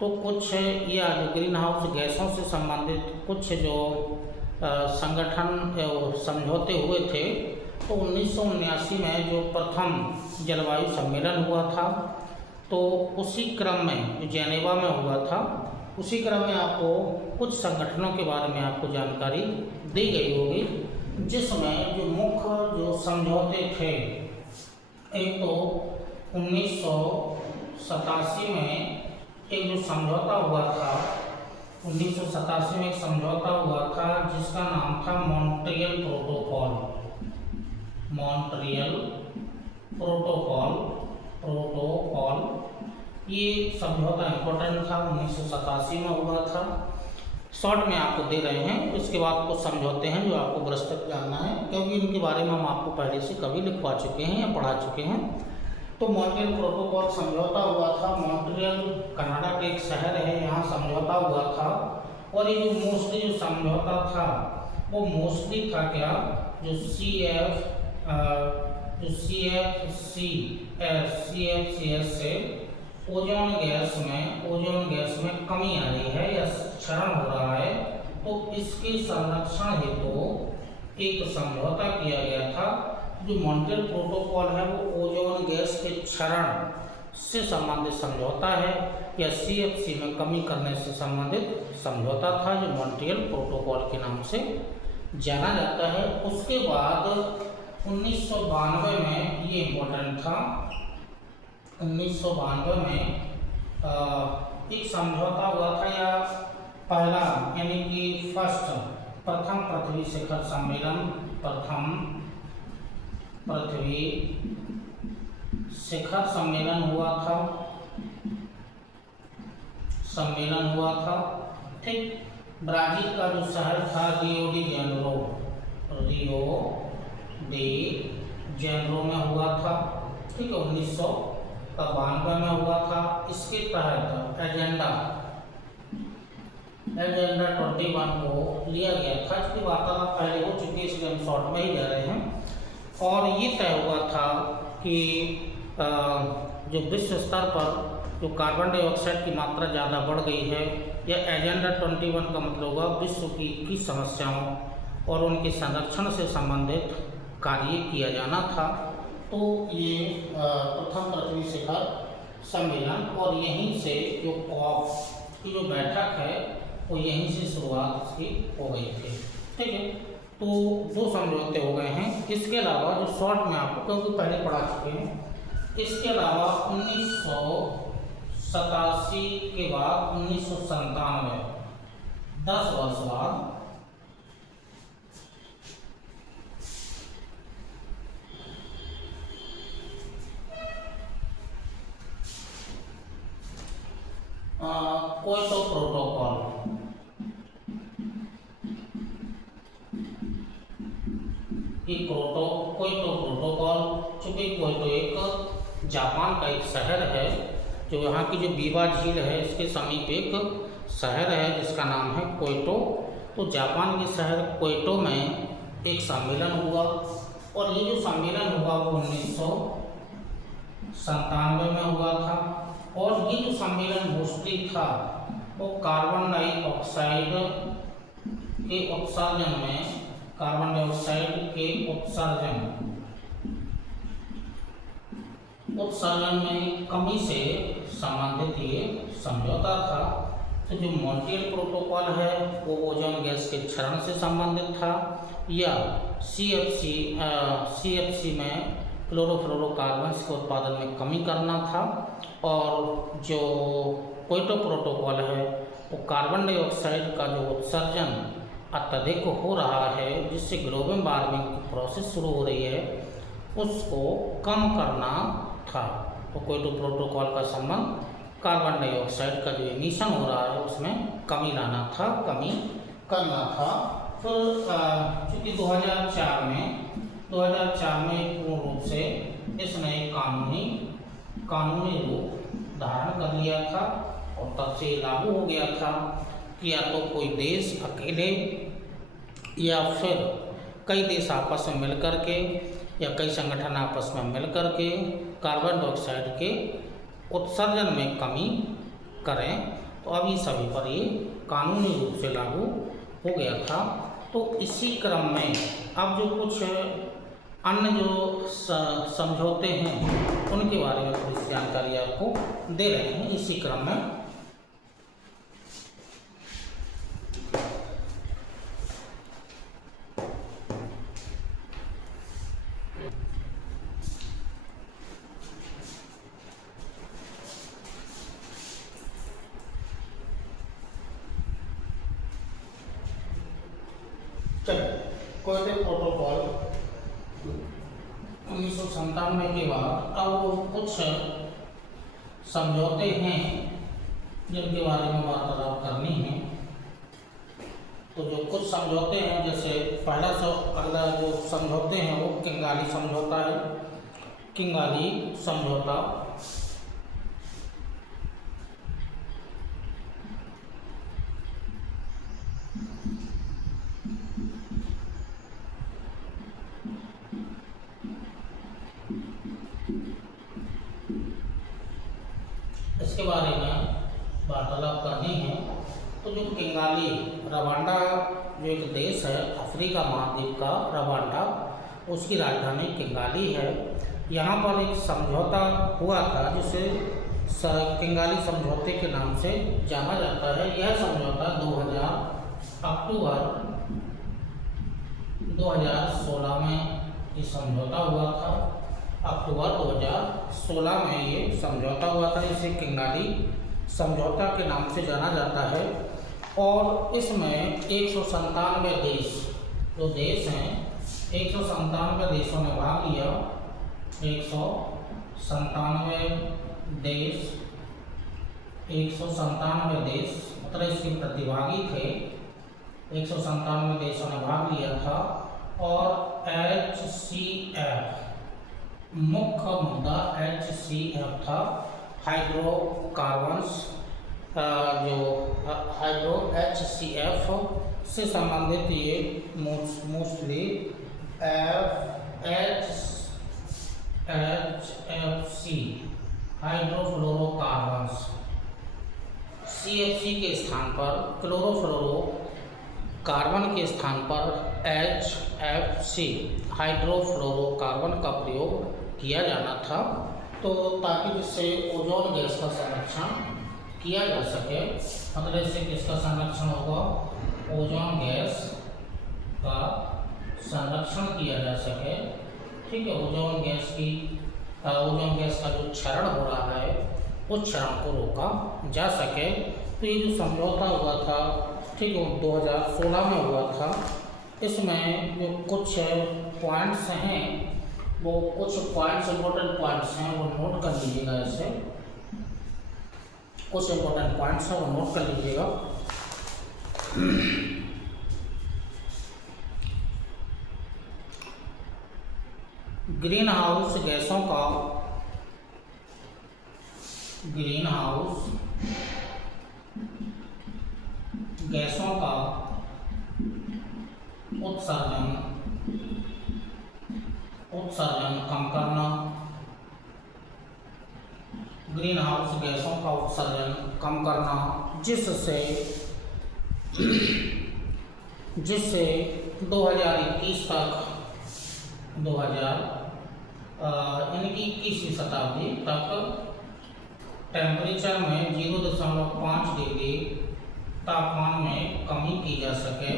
तो कुछ या जो ग्रीन हाउस गैसों से संबंधित कुछ जो संगठन समझौते हुए थे, तो 1979 में जो प्रथम जलवायु सम्मेलन हुआ था, तो उसी क्रम में जो जेनेवा में हुआ था, उसी क्रम में आपको कुछ संगठनों के बारे में आपको जानकारी दी गई होगी, जिसमें जो मुख्य जो समझौते थे, एक तो 1987 में एक जो समझौता हुआ था, 1987 में एक समझौता हुआ था जिसका नाम था मॉन्ट्रियल प्रोटोकॉल, मॉन्ट्रियल प्रोटोकॉल। ये समझौता इम्पोर्टेंट था, 1987 में हुआ था। शॉर्ट में आपको दे रहे हैं, इसके बाद कुछ समझौते हैं जो आपको विस्तृत जानना है, क्योंकि इनके बारे में हम आपको पहले से कभी लिखवा चुके हैं या पढ़ा चुके हैं। तो मॉन्ट्रियल प्रोटोकॉल समझौता हुआ था, मॉन्ट्रियल कनाडा का एक शहर है, यहाँ समझौता हुआ था। और ये जो मोस्टली जो समझौता था वो मोस्टली था क्या, जो CFCs से ओजोन गैस में कमी आ रही है या क्षरण हो रहा है, तो इसके संरक्षण हेतु एक समझौता किया गया था। जो मॉन्ट्रियल प्रोटोकॉल है वो ओजोन गैस के क्षरण से संबंधित समझौता है या CFC में कमी करने से संबंधित समझौता था, जो मॉन्ट्रियल प्रोटोकॉल के नाम से जाना जाता है। उसके बाद 1992 में ये इम्पोर्टेंट था, 1992 में एक समझौता हुआ था, या पहला यानी कि प्रथम पृथ्वी शिखर सम्मेलन, प्रथम पृथ्वी शिखर सम्मेलन हुआ था, ठीक। ब्राज़ील का जो शहर था Rio de Janeiro, Rio de Janeiro में हुआ था, ठीक है, 1992 में हुआ था। इसके तहत एजेंडा 21 को लिया गया था। इसकी वार्तालाप पहले हो चुकी है, इसलिए हम शॉर्ट में ही जा रहे हैं। और ये तय हुआ था कि जो विश्व स्तर पर जो कार्बन डाइऑक्साइड की मात्रा ज़्यादा बढ़ गई है, या एजेंडा 21 का मतलब होगा विश्व की समस्याओं और उनके संरक्षण से संबंधित कार्य किया जाना था। तो ये प्रथम पृथ्वी शिखर सम्मेलन, और यहीं से जो कॉप की जो बैठक है वो यहीं से शुरुआत इसकी हो गई थी, ठीक है। तो 2 समझौते हो गए हैं। इसके अलावा जो शॉर्ट में आपको, क्योंकि पहले पढ़ा चुके हैं, इसके अलावा 1987 के बाद 1997, 10 वर्ष बाद क्योटो प्रोटोकॉल, क्योटो प्रोटोकॉल, चूँकि क्योटो एक जापान का एक शहर है, जो यहाँ की जो बीवा झील है इसके समीप एक शहर है जिसका नाम है क्योटो। तो जापान के शहर क्योटो में एक सम्मेलन हुआ, और ये जो सम्मेलन हुआ वो 1997 में हुआ था। और ये जो सम्मेलन मोस्टली था वो कार्बन डाइऑक्साइड के उत्सर्जन में, कार्बन डाइऑक्साइड के उत्सर्जन में कमी से संबंधित ये समझौता था। तो जो मॉन्ट्रियल प्रोटोकॉल है वो ओजोन गैस के क्षरण से संबंधित था, या CFC में क्लोरोफ्लोरोकार्बन्स के उत्पादन में कमी करना था। और जो क्योटो प्रोटोकॉल है वो कार्बन डाइऑक्साइड का जो उत्सर्जन अत्यधिक हो रहा है, जिससे ग्लोबल वार्मिंग की प्रोसेस शुरू हो रही है, उसको कम करना था। तो क्योटो प्रोटोकॉल का संबंध कार्बन डाइऑक्साइड का जो एमिशन हो रहा है उसमें कमी लाना था, कमी करना था। फिर चूँकि 2004 में पूर्ण रूप से इसने कानूनी रूप धारण कर लिया था, और तब से लागू हो गया था कि या तो कोई देश अकेले या फिर कई देश आपस में मिलकर के, या कई संगठन आपस में मिलकर के कार्बन डाइऑक्साइड के उत्सर्जन में कमी करें। तो अभी सभी पर ये कानूनी रूप से लागू हो गया था। तो इसी क्रम में अब जो कुछ अन्य जो समझौते हैं उनके बारे में थोड़ी सी जानकारी आपको दे रहे हैं इसी क्रम में। क्योटो प्रोटोकॉल 1997 के बाद अब कुछ समझौते हैं जिनके बारे में वार्तालाप करनी है। तो जो कुछ समझौते हैं, जैसे अगला जो समझौते हैं वो किंगाली समझौता है। किंगाली समझौता इसके बारे में वार्तालाप करनी है। तो जो किंगाली, रवांडा जो एक देश है अफ्रीका महाद्वीप का, रवांडा, उसकी राजधानी किंगाली है। यहाँ पर एक समझौता हुआ था जिसे किंगाली समझौते के नाम से जाना जाता है। यह समझौता अक्टूबर 2016 में ये समझौता हुआ था। अक्टूबर 2016 में ये समझौता हुआ था। इसे किंगाली समझौता के नाम से जाना जाता है। और इसमें 197 देश, जो देश हैं 197 देशों ने भाग लिया। 197 देश मतलब इसके प्रतिभागी थे। 197 देशों ने भाग लिया था। और HCF, मुख्य मुद्दा HCF था, हाइड्रोकार्बन्स, जो हाइड्रो HCF से संबंधित ये मोस्टली HFC, हाइड्रोफ्लोरोकार्बन्स। CFC के स्थान पर, क्लोरोफ्लोरोकार्बन के स्थान पर HFC, हाइड्रोफ्लोरोकार्बन का प्रयोग किया जाना था, तो ताकि जिससे ओजोन गैस का संरक्षण किया जा सके। मतलब इससे किसका संरक्षण होगा? ओजोन गैस का संरक्षण किया जा सके। ठीक है, ओजोन गैस का जो क्षरण हो रहा है उस क्षरण को रोका जा सके। तो ये जो समझौता हुआ था, ठीक है, 2016 में हुआ था। इसमें जो कुछ पॉइंट्स हैं, वो कुछ पॉइंट्स, इम्पोर्टेंट पॉइंट्स हैं, वो नोट कर लीजिएगा। ऐसे कुछ इम्पोर्टेंट पॉइंट्स हैं, वो नोट कर लीजिएगा। ग्रीन हाउस गैसों का उत्सर्जन कम करना, ग्रीन हाउस गैसों का उत्सर्जन कम करना, जिससे 2021 तक, 21वीं शताब्दी तक टेम्परेचर में 0.5 डिग्री तापमान में कमी की जा सके।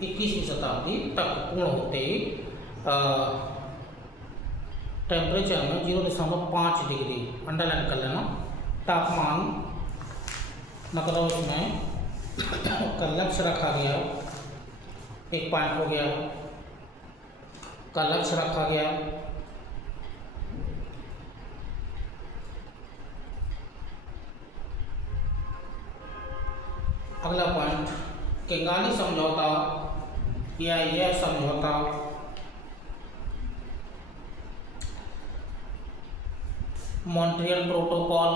21वीं शताब्दी तक पूर्ण होते टेम्परेचर में 0.5 डिग्री, अंडरलाइन कर लेना, तापमान, मतलब उसमें का लक्ष्य रखा गया, एक पॉइंट हो गया का लक्ष्य रखा गया। अगला पॉइंट, किगाली समझौता या यह समझौता मॉन्ट्रियल प्रोटोकॉल,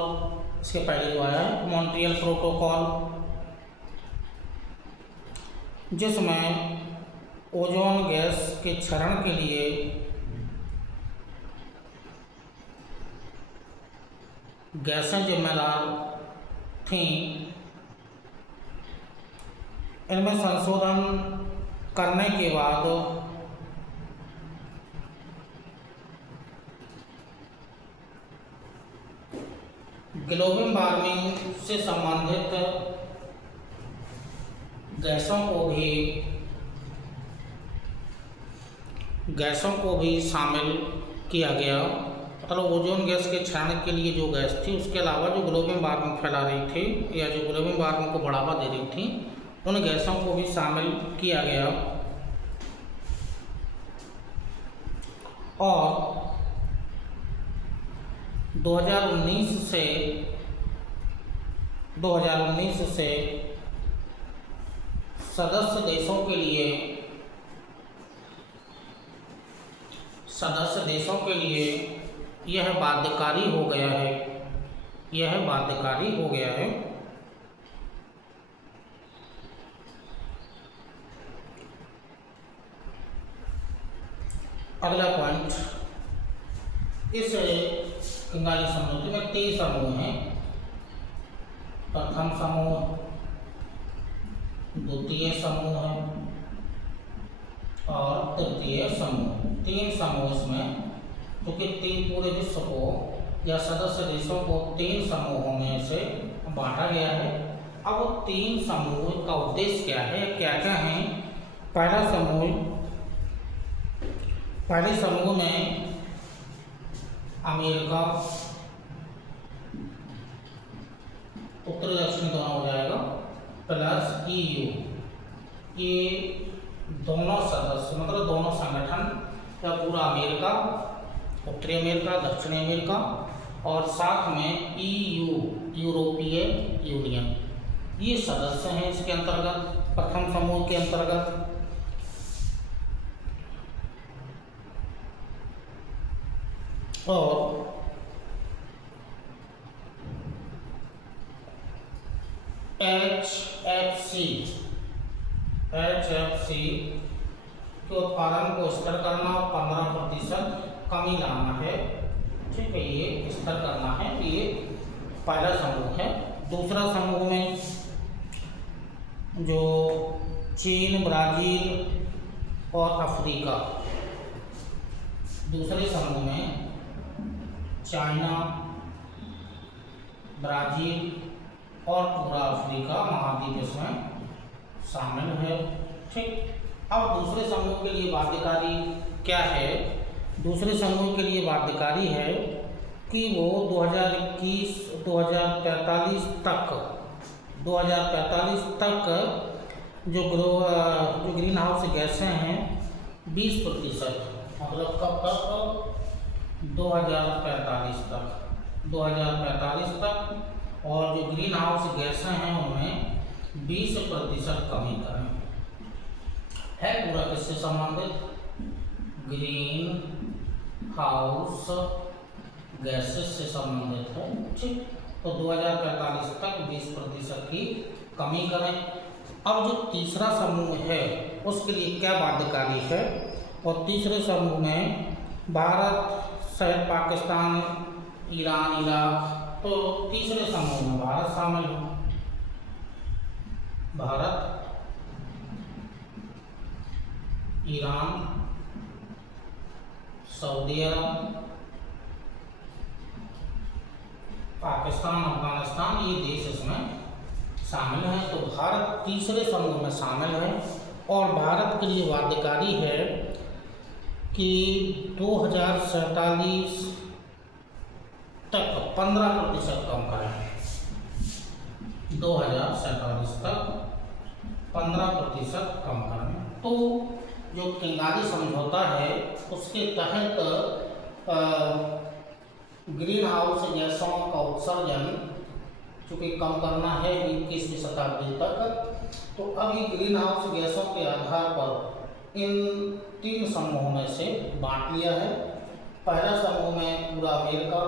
इसके पहले जो आया है मॉन्ट्रियल प्रोटोकॉल, जिसमें ओजोन गैस के क्षरण के लिए गैसें जिम्मेदार थीं, इनमें संशोधन करने के बाद ग्लोबल वार्मिंग से संबंधित गैसों को भी शामिल किया गया। मतलब ओजोन गैस के क्षरण के लिए जो गैस थी, उसके अलावा जो ग्लोबल वार्मिंग फैला रही थी या जो ग्लोबल वार्मिंग को बढ़ावा दे रही थी, उन गैसों को भी शामिल किया गया। और 2019 से सदस्य देशों के लिए यह बाध्यकारी हो गया है। अगला पॉइंट, इस किगाली समझौते में 3 समूह हैं। प्रथम समूह, द्वितीय समूह है और तृतीय समूह। 3 समूह इसमें, क्योंकि 3 पूरे विश्व को या सदस्य देशों को 3 समूहों में से बांटा गया है। अब 3 समूह का उद्देश्य क्या है, क्या क्या है? पहले समूह में अमेरिका, उत्तरी दक्षिण दोनों हो जाएगा, प्लस EU, ये दोनों सदस्य, मतलब दोनों संगठन या पूरा अमेरिका, उत्तरी अमेरिका, दक्षिणी अमेरिका, और साथ में EU, यूरोपीय यूनियन, ये सदस्य हैं इसके अंतर्गत, प्रथम समूह के अंतर्गत। और HFC के उत्पादन को स्थिर करना और 15% कमी लाना है। ठीक है, ये स्थिर करना है। ये पहला समूह है। दूसरा समूह में जो चीन, ब्राज़ील और अफ्रीका, दूसरे समूह में चाइना, ब्राज़ील और पूरा अफ्रीका महाद्वीप इसमें शामिल है। ठीक, अब दूसरे समूह के लिए बाध्यकारी क्या है? दूसरे समूह के लिए बाध्यकारी है कि वो 2045 तक जो ग्रीन हाउस गैसें हैं 20%, मतलब कब तक? 2045 तक, और जो ग्रीन हाउस गैसें हैं उनमें 20% कमी करें। है पूरा किससे संबंधित? ग्रीन हाउस गैसेस से संबंधित है। ठीक, तो 2045 तक 20% की कमी करें। अब जो तीसरा समूह है उसके लिए क्या बाध्यकारी है? और तीसरे समूह में भारत सहित पाकिस्तान, ईरान, इराक, तो तीसरे समूह में भारत शामिल है। भारत, ईरान, सऊदी अरब, पाकिस्तान, अफगानिस्तान, ये देश इसमें शामिल हैं। तो भारत तीसरे समूह में शामिल है और भारत के लिए बाध्यकारी है कि 2047 तक 15% कम करें। 2047 तक 15% कम करें। तो जो किंगाली समझौता है उसके तहत ग्रीन हाउस गैसों का उत्सर्जन चूँकि कम करना है 21वीं शताब्दी तक, तो अभी ग्रीन हाउस गैसों के आधार पर इन 3 समूहों में से बांट लिया है। पहला समूह में पूरा अमेरिका,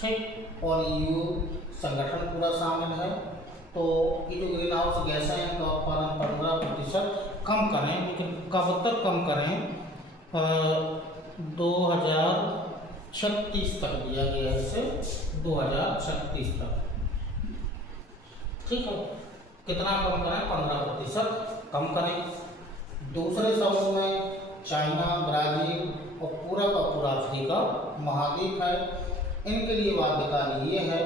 ठीक, और EU संगठन पूरा शामिल है। तो ये जो ग्रीन हाउस गैसें हैं इनका उत्पादन 15% कम करें, लेकिन कब तक कम करें? 2036 तक दिया गया है इसे, 2036 तक। ठीक है, कितना कम करें? 15% कम करें। दूसरे समूह में चाइना, ब्राज़ील और पूरा का पूरा अफ्रीका महाद्वीप है। इनके लिए बाध्यकारी ये है,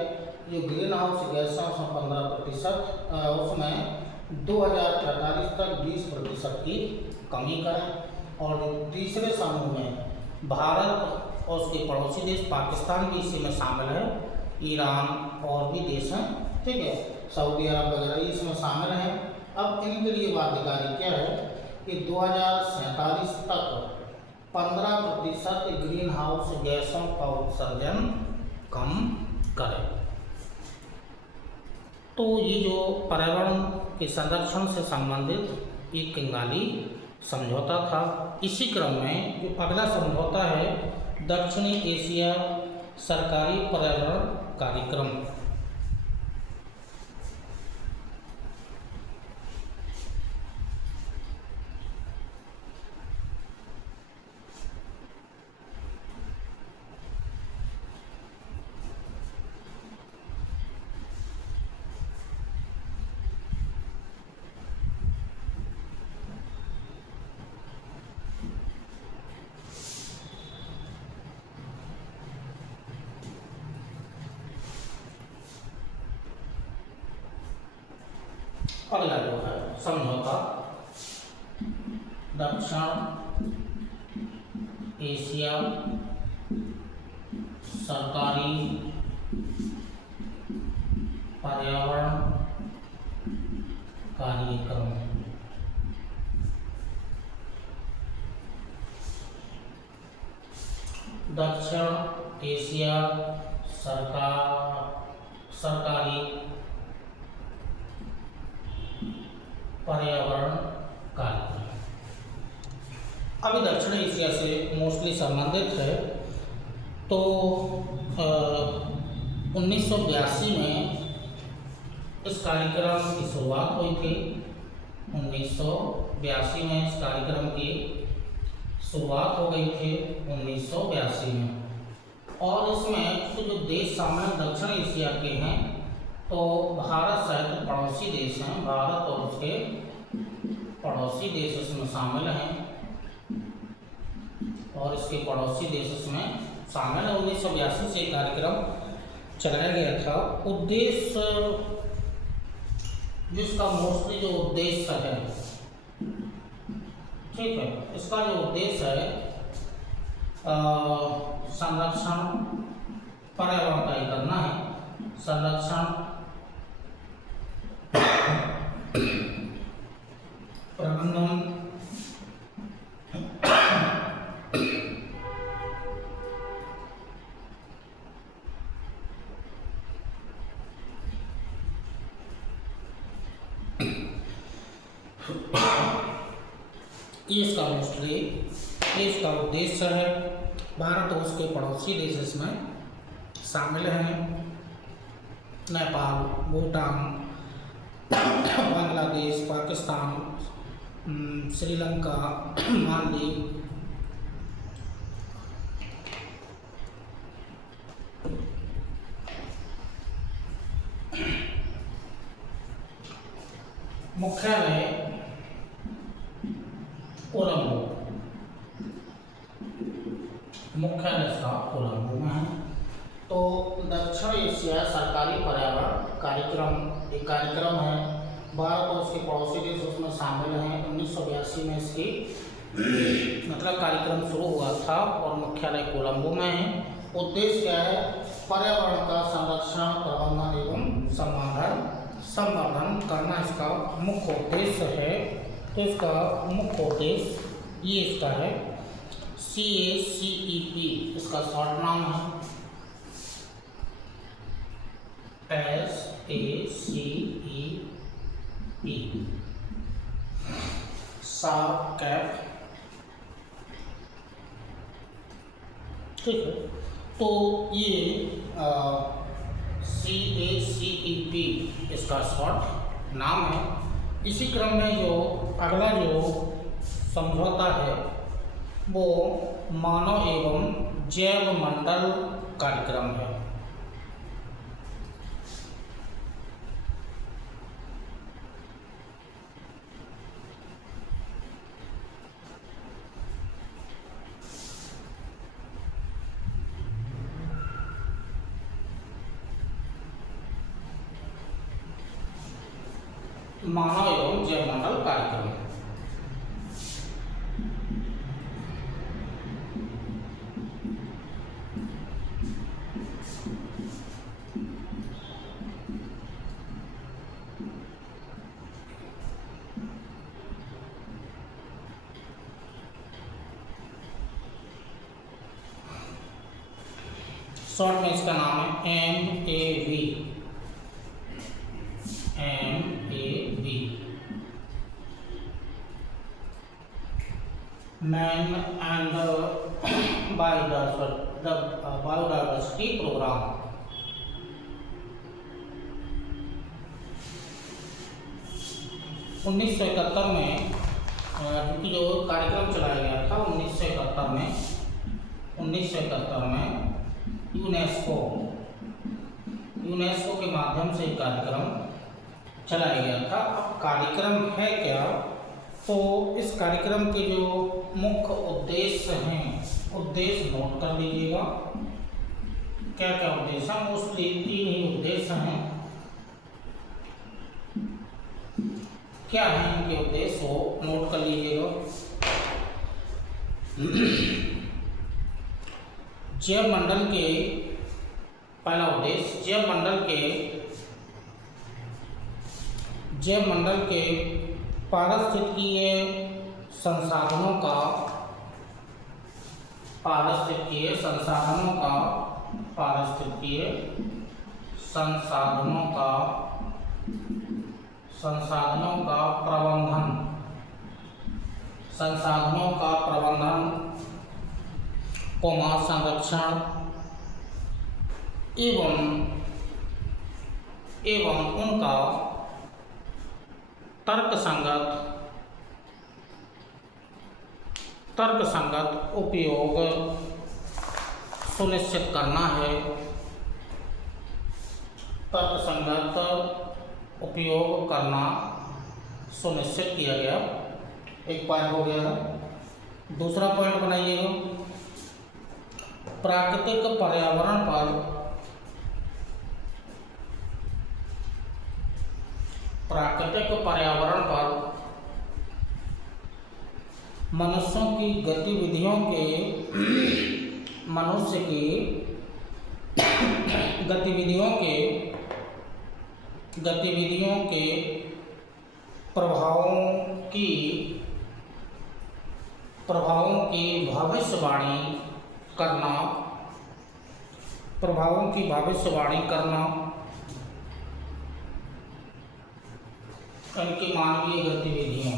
जो ग्रीन हाउस गैसों से 15%, उसमें 2045 तक 20% की कमी करें। और तीसरे समूह में भारत और उसके पड़ोसी देश पाकिस्तान भी इसी में शामिल है, ईरान और भी देश हैं, ठीक है, सऊदी अरब वगैरह इसमें शामिल हैं। अब इनके लिए बाध्यकारी क्या है कि 2047 तक 15% ग्रीन हाउस गैसों का उत्सर्जन कम करें। तो ये जो पर्यावरण के संरक्षण से संबंधित एक किंगाली समझौता था। इसी क्रम में जो अगला समझौता है दक्षिणी एशिया सरकारी पर्यावरण कार्यक्रम। अगला जो है समझौता दक्षिण एशिया सरकारी पर्यावरण कार्यक्रम। दक्षिण एशिया सरकारी पर्यावरण कार्यक्रम। अभी दक्षिण एशिया से मोस्टली संबंधित है। तो 1982 में इस कार्यक्रम की शुरुआत हुई थी। 1982 में इस कार्यक्रम की शुरुआत हो गई थी 1982 में। और इसमें जो देश शामिल दक्षिण एशिया के हैं, तो भारत सहित पड़ोसी देश हैं, भारत और उसके पड़ोसी देश इसमें शामिल हैं और इसके पड़ोसी देश इसमें शामिल है। 1982 से कार्यक्रम चलाया गया था। उद्देश्य, जिसका मोस्टली जो उद्देश्य है, ठीक है, इसका जो उद्देश्य है संरक्षण, पर्यावरण का ही करना है, संरक्षण, प्रबंधन, ये इसका उद्देश्य है। भारत और उसके पड़ोसी देश इसमें शामिल हैं, नेपाल, भूटान, बांग्लादेश, पाकिस्तान, श्रीलंका, मालदीव, मुख्यालय कोलंबो, मुख्यालय इसका कोलंबो में है। तो दक्षिण एशिया सरकारी पर्यावरण कार्यक्रम एक कार्यक्रम है। भारत और उसके पड़ोसी देश उसमें शामिल हैं। 1982 में इसकी मतलब कार्यक्रम शुरू हुआ था और मुख्यालय कोलंबो में है। उद्देश्य क्या है? पर्यावरण का संरक्षण, प्रबंधन एवं संवर्धन करना इसका मुख्य उद्देश्य है। तो इसका मुख्य उद्देश्य ये इसका है CACEP, इसका शॉर्ट नाम है SACEP, SACEP, ठीक है। तो ये CACEP इसका शॉर्ट नाम है। इसी क्रम में जो अगला जो समझौता है वो मानव एवं जैव मंडल कार्यक्रम है। मानव एवं जैव मंडल कार्यक्रम शॉर्ट में इसका नाम है MAV, man and biodiversity program. उन्नीस सौ इकहत्तर में क्योंकि जो कार्यक्रम चलाया गया था 1971 में यूनेस्को के माध्यम से कार्यक्रम चलाया गया था। अब कार्यक्रम है क्या? तो इस कार्यक्रम के जो मुख्य उद्देश्य हैं, उद्देश्य नोट कर लीजिएगा। क्या क्या उद्देश्य हैं? मोस्टली 3 ही उद्देश्य हैं। क्या है इनके उद्देश्य, वो नोट कर लीजिएगा। जैव मंडल के पहला उद्देश्य जैव मंडल के पारिस्थितिकीय संसाधनों का प्रबंधन संसाधनों का प्रबंधन, संरक्षण एवं उनका तर्कसंगत उपयोग सुनिश्चित करना है। तर्कसंगत उपयोग करना सुनिश्चित किया गया। एक पॉइंट हो गया। दूसरा पॉइंट बनाइएगा, प्राकृतिक पर्यावरण पर मनुष्य की गतिविधियों के प्रभावों की भविष्यवाणी करना, उनकी मानवीय गतिविधियों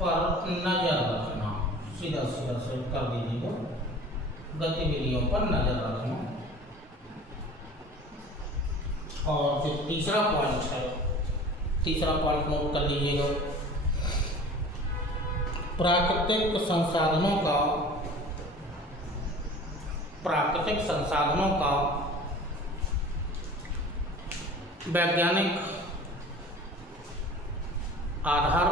पर नजर रखना, सीधा से कर दीजिएगा, गतिविधियों पर नजर रखना। और जो तीसरा पॉइंट नोट कर लीजिएगा, प्राकृतिक संसाधनों का वैज्ञानिक आधार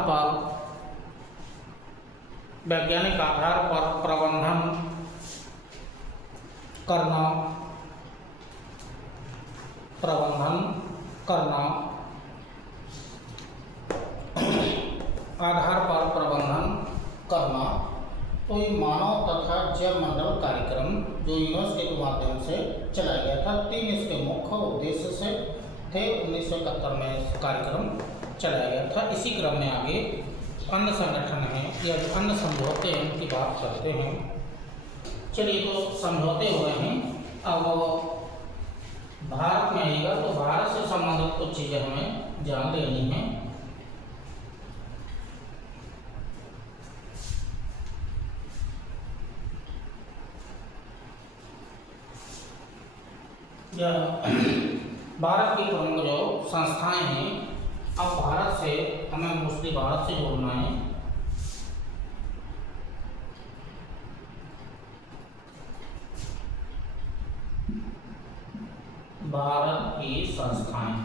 पर प्रबंधन करना, तो ये मानव तथा जैव मंडल कार्यक्रम जो यूनेस्को के माध्यम से चलाया गया था, 3 इसके मुख्य उद्देश्य से थे। 1971 में कार्यक्रम चलाया गया था। इसी क्रम में आगे अन्य संगठन हैं या अन्य समझौते हैं, उनकी बात करते हैं। चलिए, तो समझौते हुए हैं। अब भारत में आएगा तो भारत से संबंधित कुछ चीज़ें हमें जान लेनी है। भारत की प्रमुख जो संस्थाएं हैं, अब भारत से हमें मोस्टली भारत से जोड़ना है। भारत की संस्थाएं,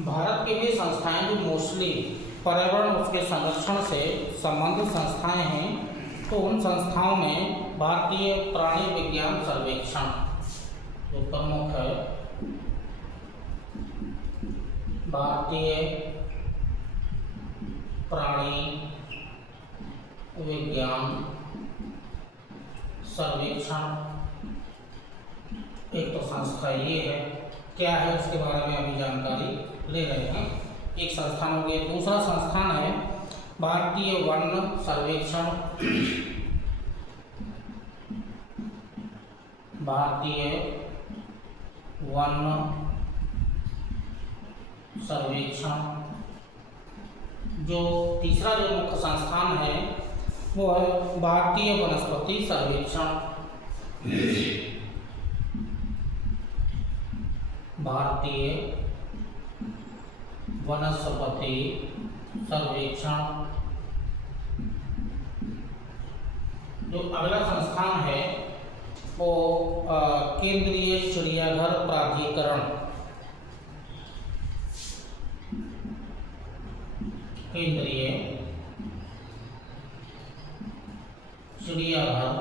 भारत की भी संस्थाएं जो मोस्टली पर्यावरण उसके संरक्षण से संबंधित संस्थाएं हैं, तो उन संस्थाओं में भारतीय प्राणी विज्ञान सर्वेक्षण जो प्रमुख है, भारतीय प्राणी विज्ञान सर्वेक्षण एक तो संस्था ये है। क्या है उसके बारे में अभी जानकारी ले रहे हैं। एक संस्थान हो गया। दूसरा संस्थान है भारतीय वन सर्वेक्षण, भारतीय वन सर्वेक्षण। जो तीसरा जो मुख्य संस्थान है वो है भारतीय वनस्पति सर्वेक्षण, भारतीय वनस्पति सर्वेक्षण। जो अगला संस्थान है वो केंद्रीय चिड़ियाघर प्राधिकरण, केंद्रीय चिड़ियाघर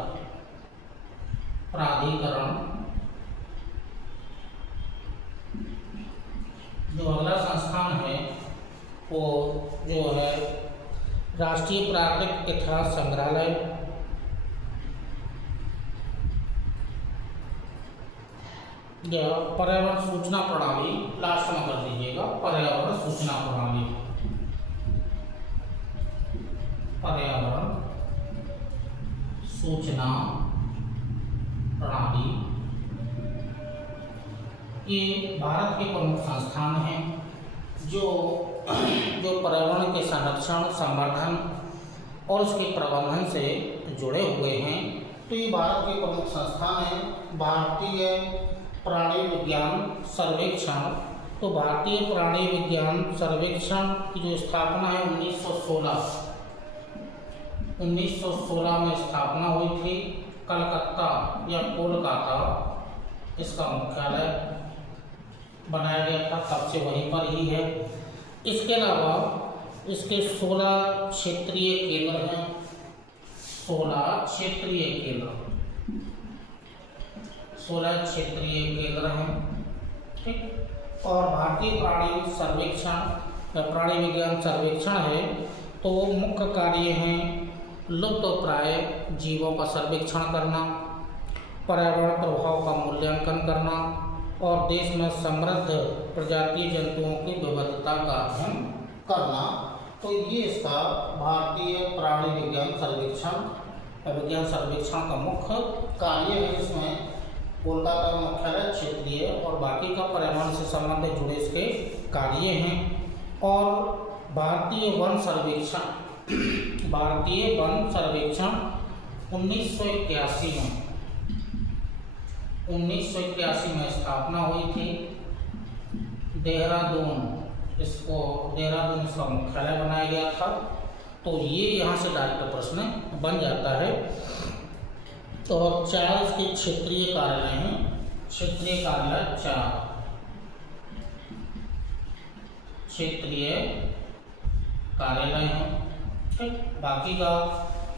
प्राधिकरण। जो अगला संस्थान है वो जो है राष्ट्रीय प्राकृतिक इतिहास संग्रहालय, या पर्यावरण सूचना प्रणाली, लास्ट में कर दीजिएगा, पर्यावरण सूचना प्रणाली। सूचना प्रणाली ये भारत के प्रमुख संस्थान हैं जो पर्यावरण के संरक्षण, संवर्धन और उसके प्रबंधन से जुड़े हुए हैं। तो ये भारत के प्रमुख संस्थान हैं। भारतीय प्राणी विज्ञान सर्वेक्षण, तो भारतीय प्राणी विज्ञान सर्वेक्षण की जो स्थापना है 1916 में स्थापना हुई थी। कलकत्ता या कोलकाता इसका मुख्यालय बनाया गया था, तब से वहीं पर ही है। इसके अलावा इसके 16 क्षेत्रीय केंद्र हैं, 16 क्षेत्रीय केंद्र हैं, ठीक। और भारतीय प्राणी सर्वेक्षण या प्राणी विज्ञान सर्वेक्षण है तो मुख्य कार्य हैं लुप्तप्राय जीवों का सर्वेक्षण करना, पर्यावरण प्रभाव का मूल्यांकन करना और देश में समृद्ध प्रजातीय जंतुओं की विविधता का अध्ययन करना। तो ये इसका भारतीय प्राणी विज्ञान सर्वेक्षण का मुख्य कार्य है। इसमें कोलकाता मुख्यालय क्षेत्रीय और बाकी का पर्यावरण से संबंधित जुड़े इसके कार्य हैं। और भारतीय वन सर्वेक्षण 1981 में स्थापना हुई थी। देहरादून इसका मुख्यालय बनाया गया था। तो ये यहाँ से डायरेक्ट प्रश्न बन जाता है। तो 4 इसके क्षेत्रीय कार्यालय हैं, क्षेत्रीय कार्यालय 4 क्षेत्रीय कार्यालय हैं, ठीक। बाकी का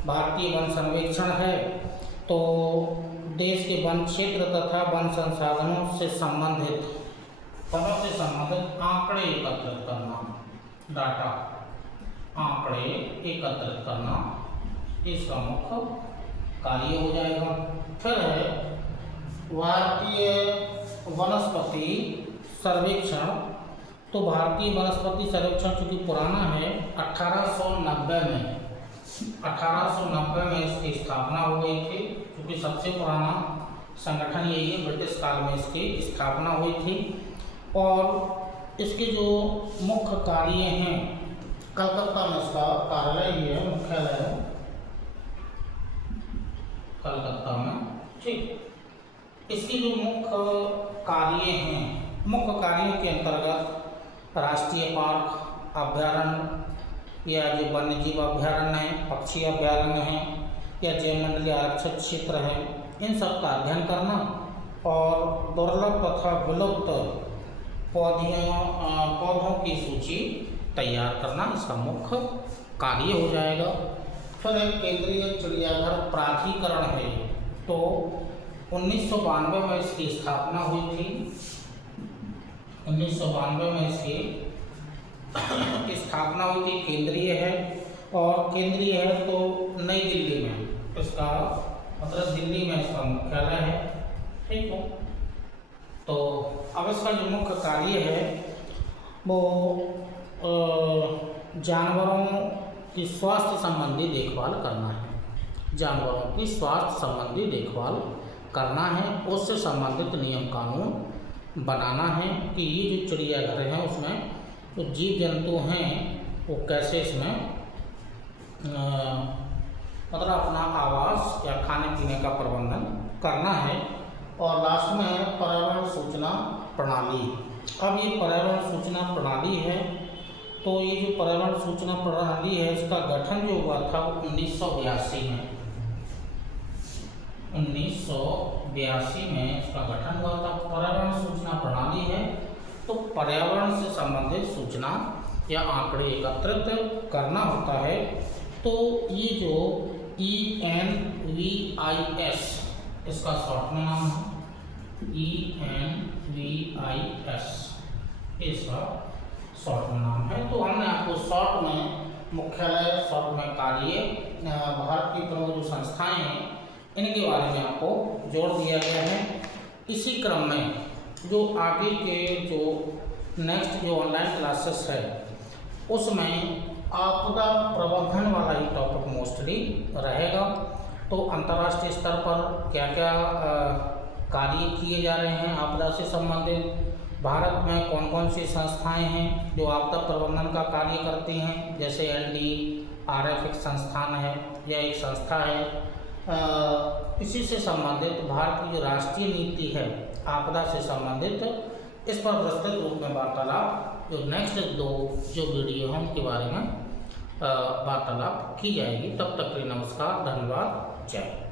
भारतीय वन सर्वेक्षण है तो देश के वन क्षेत्र तथा वन संसाधनों से संबंधित आंकड़े एकत्रित करना, डाटा आंकड़े एकत्रित करना इसका मुख्य कार्य हो जाएगा। फिर है भारतीय वनस्पति सर्वेक्षण। तो भारतीय वनस्पति सर्वेक्षण चूँकि पुराना है, 1890 में इसकी स्थापना हो गई थी। क्योंकि सबसे पुराना संगठन यही है, ब्रिटिश काल में इसकी स्थापना हुई थी। और इसके जो मुख्य कार्य हैं, कलकत्ता में इसका कार्यालय ही है, मुख्यालय है कलकत्ता में, ठीक। इसकी जो मुख्य कार्य हैं, मुख्य कार्यों के अंतर्गत राष्ट्रीय पार्क, अभ्यारण्य या जो वन्यजीव अभ्यारण्य हैं, पक्षी अभ्यारण्य हैं या जैवमंडलीय आरक्षित क्षेत्र है, इन सब का अध्ययन करना और दुर्लभ तथा विलुप्त पौधों की सूची तैयार करना इसका मुख्य कार्य हो जाएगा। फिर एक केंद्रीय चिड़ियाघर प्राधिकरण है। तो 1992 में इसकी स्थापना हुई थी। 1992 में इसकी स्थापना हुई थी। केंद्रीय है और केंद्रीय है तो नई दिल्ली में इसका मतलब दिल्ली में इसका मुख्यालय है, ठीक है। तो अब इसका जो मुख्य कार्य है वो जानवरों की स्वास्थ्य संबंधी देखभाल करना है। जानवरों की स्वास्थ्य संबंधी देखभाल करना है, उससे संबंधित नियम कानून बनाना है कि ये जो चिड़ियाघर हैं उसमें जो जीव जंतु हैं वो कैसे इसमें मतलब अपना आवास या खाने पीने का प्रबंधन करना है। और लास्ट में है पर्यावरण सूचना प्रणाली। अब ये पर्यावरण सूचना प्रणाली है तो ये जो पर्यावरण सूचना प्रणाली है इसका गठन जो हुआ था वो 1982 में 1982 में इसका गठन हुआ था। पर्यावरण सूचना प्रणाली है तो पर्यावरण से संबंधित सूचना या आंकड़े एकत्रित करना होता है। तो ये जो ENVIS इसका शॉर्ट में नाम है, ENVIS इसका शॉर्ट में नाम है। तो हमने आपको शॉर्ट में मुख्यालय, शॉर्ट में कार्य, भारत की प्रमुख जो संस्थाएं हैं इनके बारे में आपको जोड़ दिया गया है। इसी क्रम में जो आगे के जो नेक्स्ट जो ऑनलाइन क्लासेस है उसमें आपदा प्रबंधन वाला ही टॉपिक मोस्टली रहेगा। तो अंतर्राष्ट्रीय स्तर पर क्या क्या कार्य किए जा रहे हैं आपदा से संबंधित, भारत में कौन कौन सी संस्थाएं हैं जो आपदा प्रबंधन का कार्य करती हैं, जैसे NDRF एक संस्थान है या एक संस्था है। इसी से संबंधित भारत की जो राष्ट्रीय नीति है आपदा से संबंधित, इस पर विस्तृत रूप में वार्तालाप जो नेक्स्ट 2 जो वीडियो हैं उनके बारे में वार्तालाप की जाएगी। तब तक के लिए नमस्कार, धन्यवाद, जय।